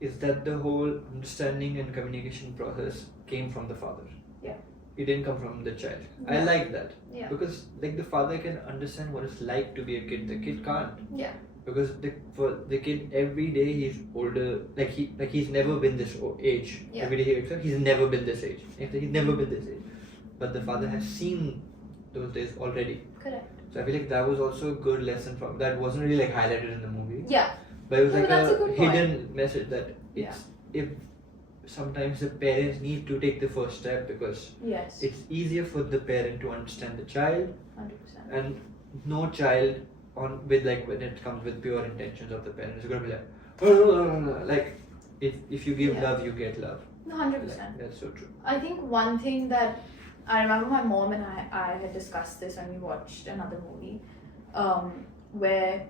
is that the whole understanding and communication process came from the father. Yeah. It didn't come from the child. Yeah. I like that. Yeah. Because like the father can understand what it's like to be a kid. The kid can't. Yeah. Because for the kid, every day he's older. He's never been this age. Yeah. Every day he wakes up, he's never been this age. He's never been this age. But the father has seen those days already. Correct. So I feel like that was also a good lesson from that wasn't really like highlighted in the movie. Yeah. But it was like that's a a good hidden point. message that it's if sometimes the parents need to take the first step, because Yes. it's easier for the parent to understand the child, 100%. and no child when it comes with pure intentions of the parents is gonna be like if you give love, you get love. 100%. That's so true. I think one thing that I remember my mom and I had discussed this when we watched another movie, where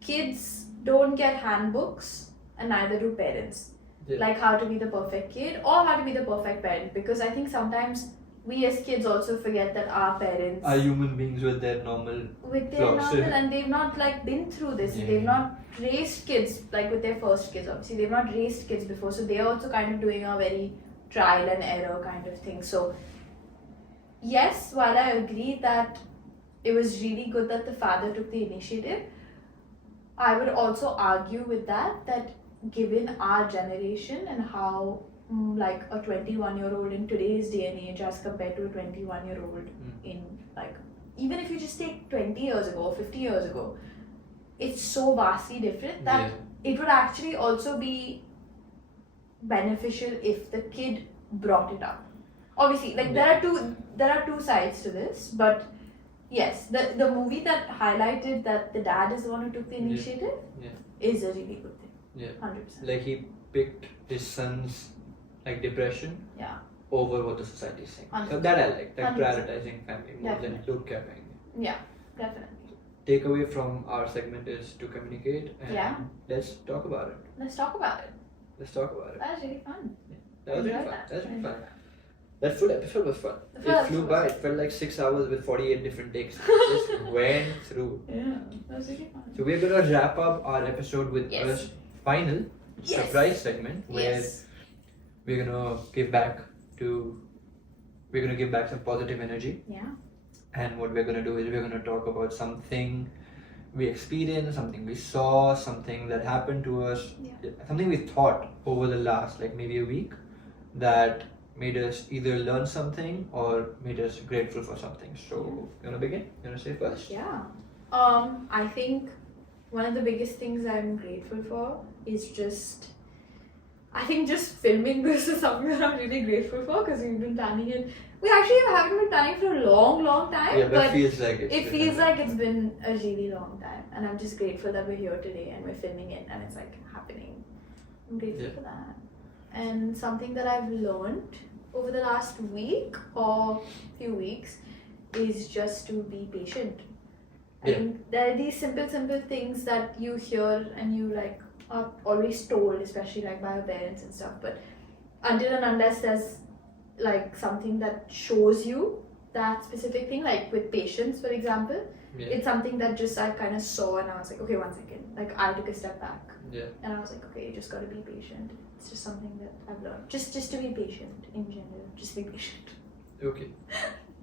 kids don't get handbooks and neither do parents. Yeah. Like how to be the perfect kid or how to be the perfect parent, because I think sometimes we as kids also forget that our parents Are human beings with their normal flaws. and they've not like been through this. Yeah. They've not raised kids like with their first kids, obviously they've not raised kids before, so they're also kind of doing a very trial and error kind of thing. So yes, while I agree that it was really good that the father took the initiative, I would also argue with that given our generation and how like a 21-year-old in today's day and age as compared to a 21-year-old in like, even if you just take 20 years ago or 50 years ago, it's so vastly different that it would actually also be beneficial if the kid brought it up. Obviously, like there are two sides to this, but yes, the movie that highlighted that the dad is the one who took the initiative is a really good thing. Yeah. 100%. Like he picked his son's like depression over what the society is saying. 100%. So that I like, like 100%. prioritizing family more than Definitely. look at family. Yeah, definitely. Takeaway from our segment is to communicate and let's talk about it. Let's talk about it. Let's talk about it. That was really fun. That was really Enjoyed fun. that. That was really Enjoyed fun. that. That full episode was fun. The full It flew episode by. was It felt like 6 hours with 48 different takes. It just went through. Yeah, that was really fun. So we're gonna wrap up our episode with Yes. a final Yes. surprise segment where we're gonna give back some positive energy. Yeah. And what we're gonna do is we're gonna talk about something we experienced, something we saw, something that happened to us, something we thought over the last like maybe a week that made us either learn something or made us grateful for something. So you wanna begin? You wanna say first? Yeah. I think one of the biggest things I'm grateful for is just filming this is something that I'm really grateful for, because we've been planning it. We actually haven't been planning for a long time. Yeah, but it feels like it's been a really long time, and I'm just grateful that we're here today and we're filming it and it's like happening. I'm grateful for that. And something that I've learned over the last week or few weeks is just to be patient. I mean, there are these simple things that you hear and you like are always told, especially like by your parents and stuff, but until and unless there's like something that shows you that specific thing, like with patience, for example. Yeah. It's something that just I kind of saw and I was like, okay, 1 second. Like I took a step back. Yeah. And I was like, okay, you just gotta be patient. It's just something that I've learned. Just to be patient in general. Just be patient. Okay.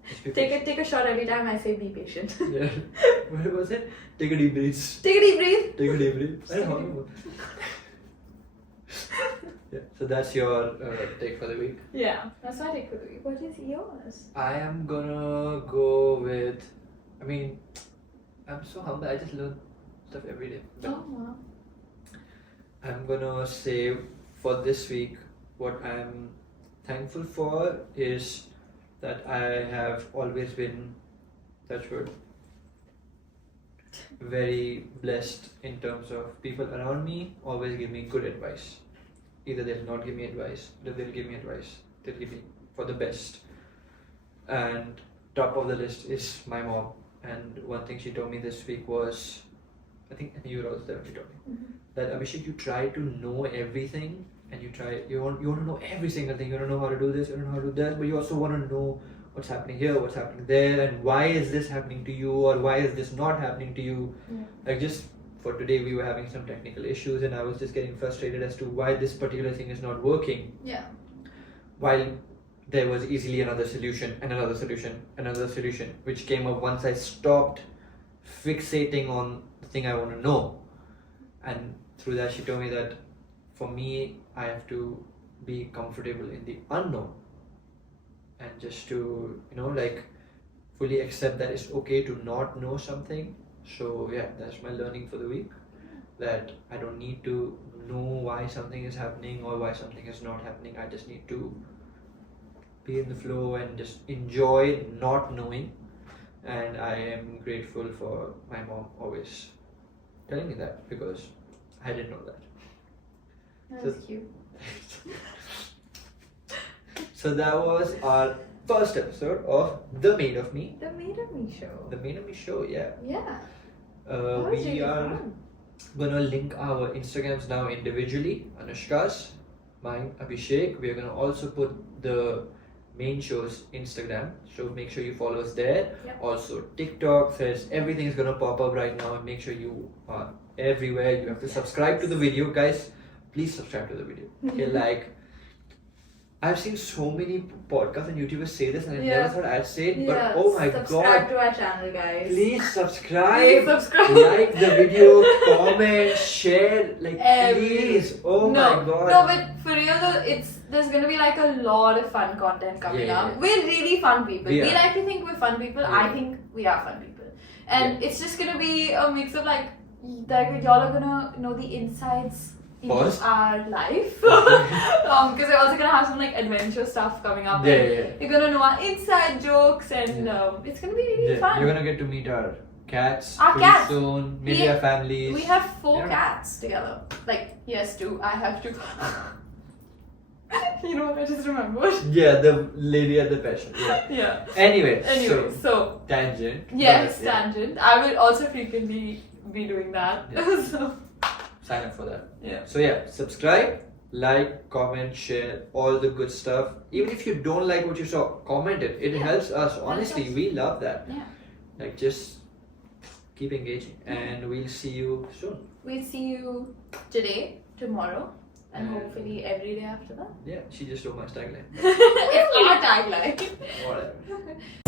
Just be Take a shot every time I say be patient. Yeah. What was it? Take a deep breath. Take a deep breath. Take a deep breath. I don't know. Yeah. So that's your take for the week. Yeah, that's my take for the week. What is yours? I am gonna go with. I mean, I'm so humble. I just learn stuff every day. But Oh wow. I'm gonna say for this week, what I'm thankful for is that I have always been, touch wood, very blessed in terms of people around me always give me good advice. Either they'll not give me advice, or they'll give me advice. They'll give me for the best. And top of the list is my mom. And one thing she told me this week was, I think you were also there when she told me, that Abhishek, you try to know everything, and you want to know every single thing. You don't know how to do this, you don't know how to do that, but you also want to know what's happening here, what's happening there, and why is this happening to you, or why is this not happening to you. Yeah. Like just for today, we were having some technical issues, and I was just getting frustrated as to why this particular thing is not working. Yeah. While there was easily another solution, and another solution, another solution, which came up once I stopped fixating on the thing I want to know. And through that, she told me that for me, I have to be comfortable in the unknown, and just to, like fully accept that it's okay to not know something. So yeah, that's my learning for the week, that I don't need to know why something is happening or why something is not happening. I just need to be in the flow and just enjoy not knowing. And I am grateful for my mom always telling me that, because I didn't know that. That was cute. So that was our first episode of The Made of Me. The Made of Me show. The Made of Me show, yeah. Yeah. That was We really are fun. gonna link our Instagrams now individually. Anushka's, mine, Abhishek. We are gonna also put the main show's Instagram, so make sure you follow us there. Yep. Also TikTok, Threads, everything is gonna pop up right now, and make sure you are everywhere. You have to subscribe to the video, guys. Please subscribe to the video. Okay, like I've seen so many podcasts and YouTubers say this, and I never thought I'd say it, but oh my subscribe god, to our channel, guys. please subscribe. Please subscribe. Like the video, comment, share, like please. Oh my god. No, but for real though, there's gonna be like a lot of fun content coming up. Yeah. We're really fun people. We We are. like to think we're fun people. Yeah. I think we are fun people. And it's just gonna be a mix of like y'all are gonna know the insides into Pause. our life. Because we're also gonna have some like adventure stuff coming up. Yeah. You're gonna know our inside jokes, and it's gonna be really fun. You're gonna get to meet our cats Our pretty cats. soon. Maybe We- our families. We have 4 Yeah. cats together. Like, he has 2, I have 2. You know what I just remembered? Yeah, the lady at the passion. Yeah. Yeah. Anyway, So, tangent. yes, but, yeah, tangent. I will also frequently be doing that. Yeah. So, sign up for that. yeah. So yeah, subscribe, like, comment, share, all the good stuff. Even if you don't like what you saw, comment it. It Yeah. helps us. Honestly, us. we love that. Yeah. Like, just keep engaging, and we'll see you soon. We'll see you today, tomorrow, and And- hopefully every day after that. Yeah, she just stole my tagline. It's our tagline. Whatever.